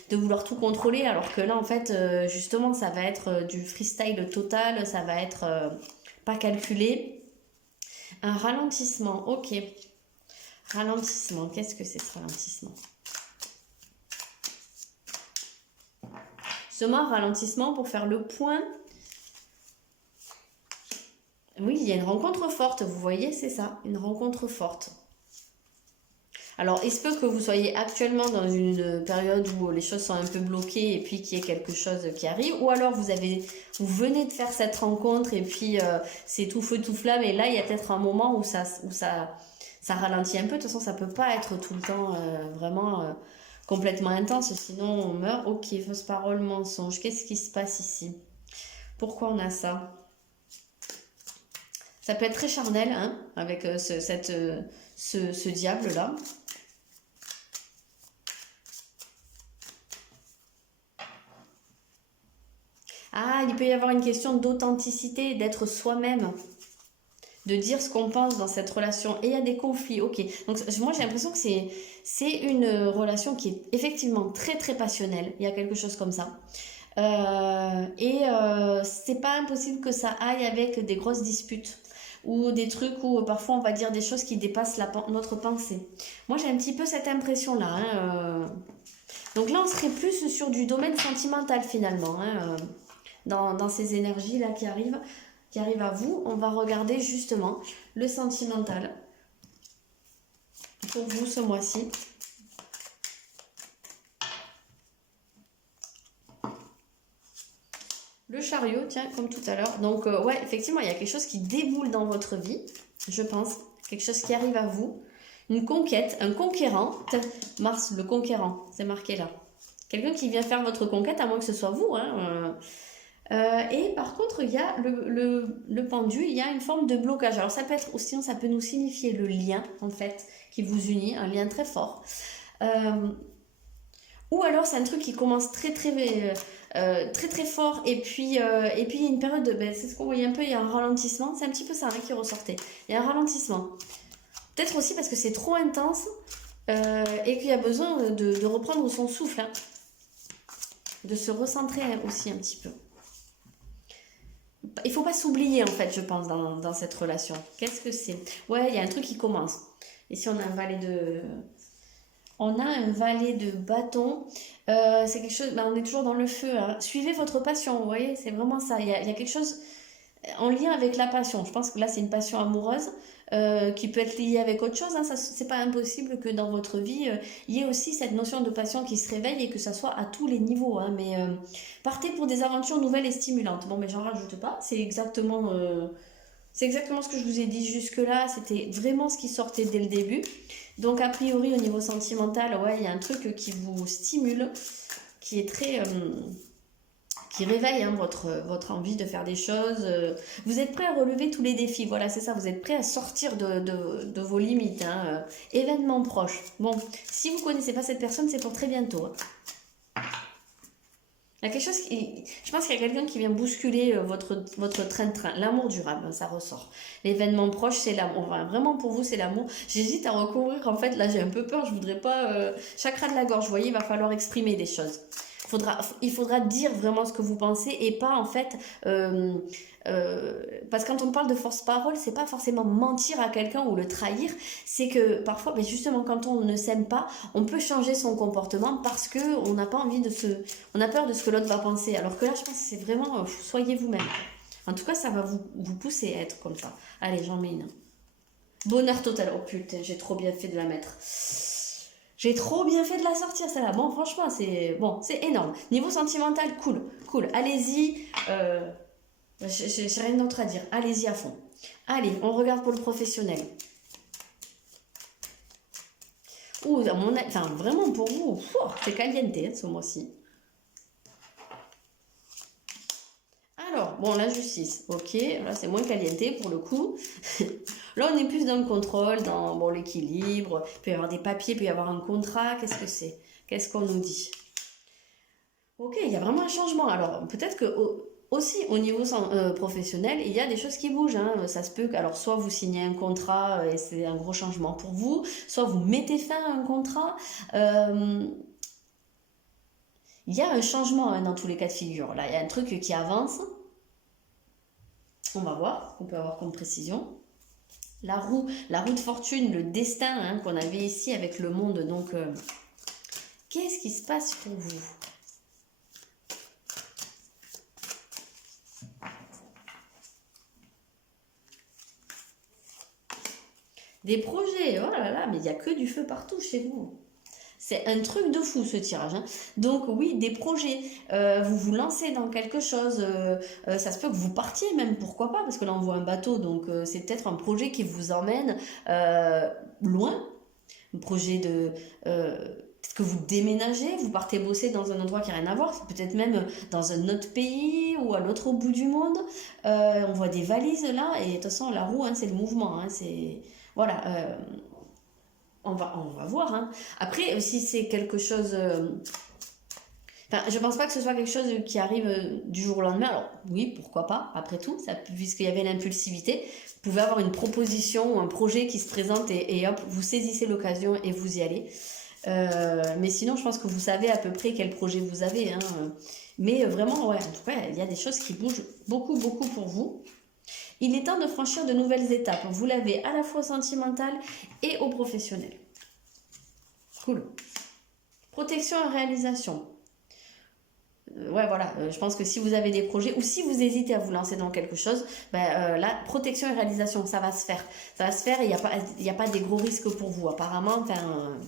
de vouloir tout contrôler, alors que là en fait justement ça va être du freestyle total, ça va être pas calculé. Un ralentissement, ok. Ralentissement, qu'est-ce que c'est ce ralentissement? Justement, ralentissement pour faire le point. Oui, il y a une rencontre forte, vous voyez, c'est ça, une rencontre forte. Alors, il se peut que vous soyez actuellement dans une période où les choses sont un peu bloquées et puis qu'il y ait quelque chose qui arrive, ou alors vous venez de faire cette rencontre et puis c'est tout feu tout flamme, et là il y a peut-être un moment où ça ralentit un peu. De toute façon, ça peut pas être tout le temps vraiment complètement intense, sinon on meurt. Ok, fausse parole, mensonge. Qu'est-ce qui se passe ici? Pourquoi on a ça? Ça peut être très charnel, hein, avec ce diable-là. Ah, il il peut y avoir une question d'authenticité, d'être soi-même, de dire ce qu'on pense dans cette relation. Et il y a des conflits, ok. Donc moi j'ai l'impression que c'est une relation qui est effectivement très très passionnelle. Il y a quelque chose comme ça. C'est pas impossible que ça aille avec des grosses disputes ou des trucs où parfois on va dire des choses qui dépassent notre pensée. Moi j'ai un petit peu cette impression-là. Donc là on serait plus sur du domaine sentimental finalement. Dans ces énergies-là qui arrivent à vous, on va regarder justement le sentimental pour vous ce mois-ci. Le chariot, tiens, comme tout à l'heure. Donc, ouais, effectivement, il y a quelque chose qui déboule dans votre vie, je pense. Quelque chose qui arrive à vous. Une conquête, un conquérant. Mars, le conquérant, c'est marqué là. Quelqu'un qui vient faire votre conquête, à moins que ce soit vous. Et par contre, il y a le pendu, il y a une forme de blocage. Alors, ça peut être aussi, ça peut nous signifier le lien, en fait, qui vous unit, un lien très fort. Ou alors, c'est un truc qui commence très très fort et puis il y a une période c'est ce qu'on voyait un peu, il y a un ralentissement, c'est un petit peu ça qui ressortait, il y a un ralentissement, peut-être aussi parce que c'est trop intense et qu'il y a besoin de reprendre son souffle, de se recentrer aussi un petit peu. Il faut pas s'oublier en fait, je pense, dans cette relation. Qu'est-ce que c'est? Ouais, il y a un truc qui commence. Ici on a un valet de bâton. C'est quelque chose, on est toujours dans le feu. Suivez votre passion, vous voyez, c'est vraiment ça. Il y a quelque chose en lien avec la passion. Je pense que là, c'est une passion amoureuse qui peut être liée avec autre chose. C'est pas impossible que dans votre vie, il y ait aussi cette notion de passion qui se réveille et que ça soit à tous les niveaux. Mais partez pour des aventures nouvelles et stimulantes. Bon, mais j'en rajoute pas. C'est exactement ce que je vous ai dit jusque-là. C'était vraiment ce qui sortait dès le début. Donc, a priori, au niveau sentimental, ouais, il y a un truc qui vous stimule, qui est très... qui réveille votre envie de faire des choses. Vous êtes prêt à relever tous les défis, voilà, c'est ça, vous êtes prêt à sortir de vos limites. Événement proche. Bon, si vous ne connaissez pas cette personne, c'est pour très bientôt. Il y a quelque chose je pense qu'il y a quelqu'un qui vient bousculer votre train-train. L'amour durable, ça ressort. L'événement proche, c'est l'amour. Enfin, vraiment, pour vous, c'est l'amour. J'hésite à recouvrir. En fait, là, j'ai un peu peur. Je voudrais pas... chakra de la gorge, vous voyez, il va falloir exprimer des choses. Il faudra dire vraiment ce que vous pensez et pas, en fait... parce que quand on parle de force parole, c'est pas forcément mentir à quelqu'un ou le trahir, c'est que parfois, mais justement quand on ne s'aime pas, on peut changer son comportement parce que on n'a pas envie on a peur de ce que l'autre va penser. Alors que là, je pense que c'est vraiment, soyez vous-même. En tout cas, ça va vous pousser à être comme ça. Allez, j'en mets une. Bonheur total. Oh putain, j'ai trop bien fait de la mettre. J'ai trop bien fait de la sortir, celle-là. Bon, franchement, c'est énorme. Niveau sentimental, cool. Allez-y. J'ai rien d'autre à dire. Allez-y à fond. Allez, on regarde pour le professionnel. Ouh, vraiment pour vous, c'est caliente ce mois-ci. Alors, bon, la justice, ok, là c'est moins caliente pour le coup. Là on est plus dans le contrôle, dans l'équilibre, il peut y avoir des papiers, il peut y avoir un contrat, qu'est-ce que c'est? Qu'est-ce qu'on nous dit? Ok, il y a vraiment un changement. Alors peut-être que aussi au niveau professionnel, il y a des choses qui bougent. Ça se peut que, alors soit vous signez un contrat et c'est un gros changement pour vous, soit vous mettez fin à un contrat. Il y a un changement dans tous les cas de figure. Là, il y a un truc qui avance. On va voir, on peut avoir comme précision. La roue de fortune, le destin qu'on avait ici avec le monde. Donc, qu'est-ce qui se passe pour vous? Des projets, oh là là, mais il n'y a que du feu partout chez vous. C'est un truc de fou ce tirage. Donc oui, des projets, vous vous lancez dans quelque chose, ça se peut que vous partiez même, pourquoi pas, parce que là on voit un bateau, donc c'est peut-être un projet qui vous emmène loin, un projet peut-être que vous déménagez, vous partez bosser dans un endroit qui n'a rien à voir, peut-être même dans un autre pays ou à l'autre bout du monde. On voit des valises là, et de toute façon la roue, c'est le mouvement, c'est... Voilà, on va voir. Après, si c'est quelque chose Enfin, je pense pas que ce soit quelque chose qui arrive du jour au lendemain. Alors oui, pourquoi pas, après tout, ça, puisqu'il y avait l'impulsivité, vous pouvez avoir une proposition ou un projet qui se présente et hop, vous saisissez l'occasion et vous y allez. Mais sinon, je pense que vous savez à peu près quel projet vous avez, hein. Mais vraiment, ouais, en tout cas, il y a des choses qui bougent beaucoup, beaucoup pour vous. Il est temps de franchir de nouvelles étapes. Vous l'avez à la fois au sentimental et au professionnel. Cool. Protection et réalisation. Ouais, voilà, je pense que si vous avez des projets ou si vous hésitez à vous lancer dans quelque chose, ben, la protection et réalisation, ça va se faire. Ça va se faire et il y a pas des gros risques pour vous. Apparemment, enfin.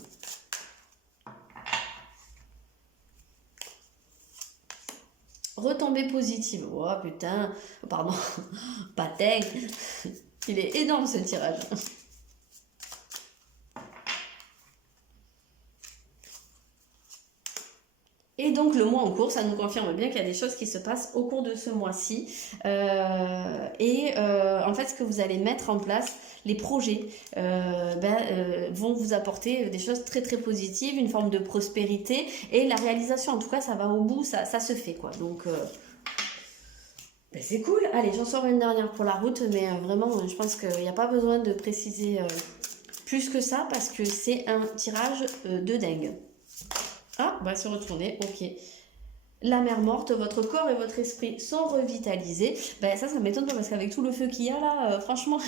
Retombée positive. Oh putain, pardon, patin. Il est énorme ce tirage. Et donc le mois en cours, ça nous confirme bien qu'il y a des choses qui se passent au cours de ce mois-ci. En fait, ce que vous allez mettre en place, les projets, vont vous apporter des choses très très positives, une forme de prospérité et la réalisation. En tout cas, ça va au bout, ça se fait quoi. Donc c'est cool. Allez, j'en sors une dernière pour la route, mais vraiment, je pense qu'il n'y a pas besoin de préciser plus que ça parce que c'est un tirage de dingue. Ah, on va se retourner, ok. La mer morte, votre corps et votre esprit sont revitalisés. Ben ça m'étonne pas parce qu'avec tout le feu qu'il y a là, franchement.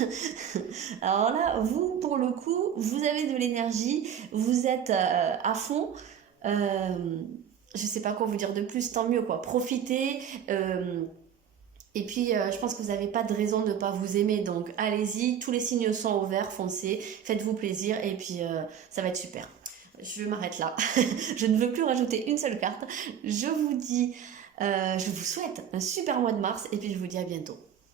Alors là, vous, pour le coup, vous avez de l'énergie, vous êtes à fond. Je sais pas quoi vous dire de plus, tant mieux quoi. Profitez. Et puis, je pense que vous n'avez pas de raison de ne pas vous aimer. Donc, allez-y, tous les signes sont ouverts, foncez, faites-vous plaisir et puis ça va être super. Je m'arrête là. Je ne veux plus rajouter une seule carte. Je vous dis, je vous souhaite un super mois de mars et puis je vous dis à bientôt.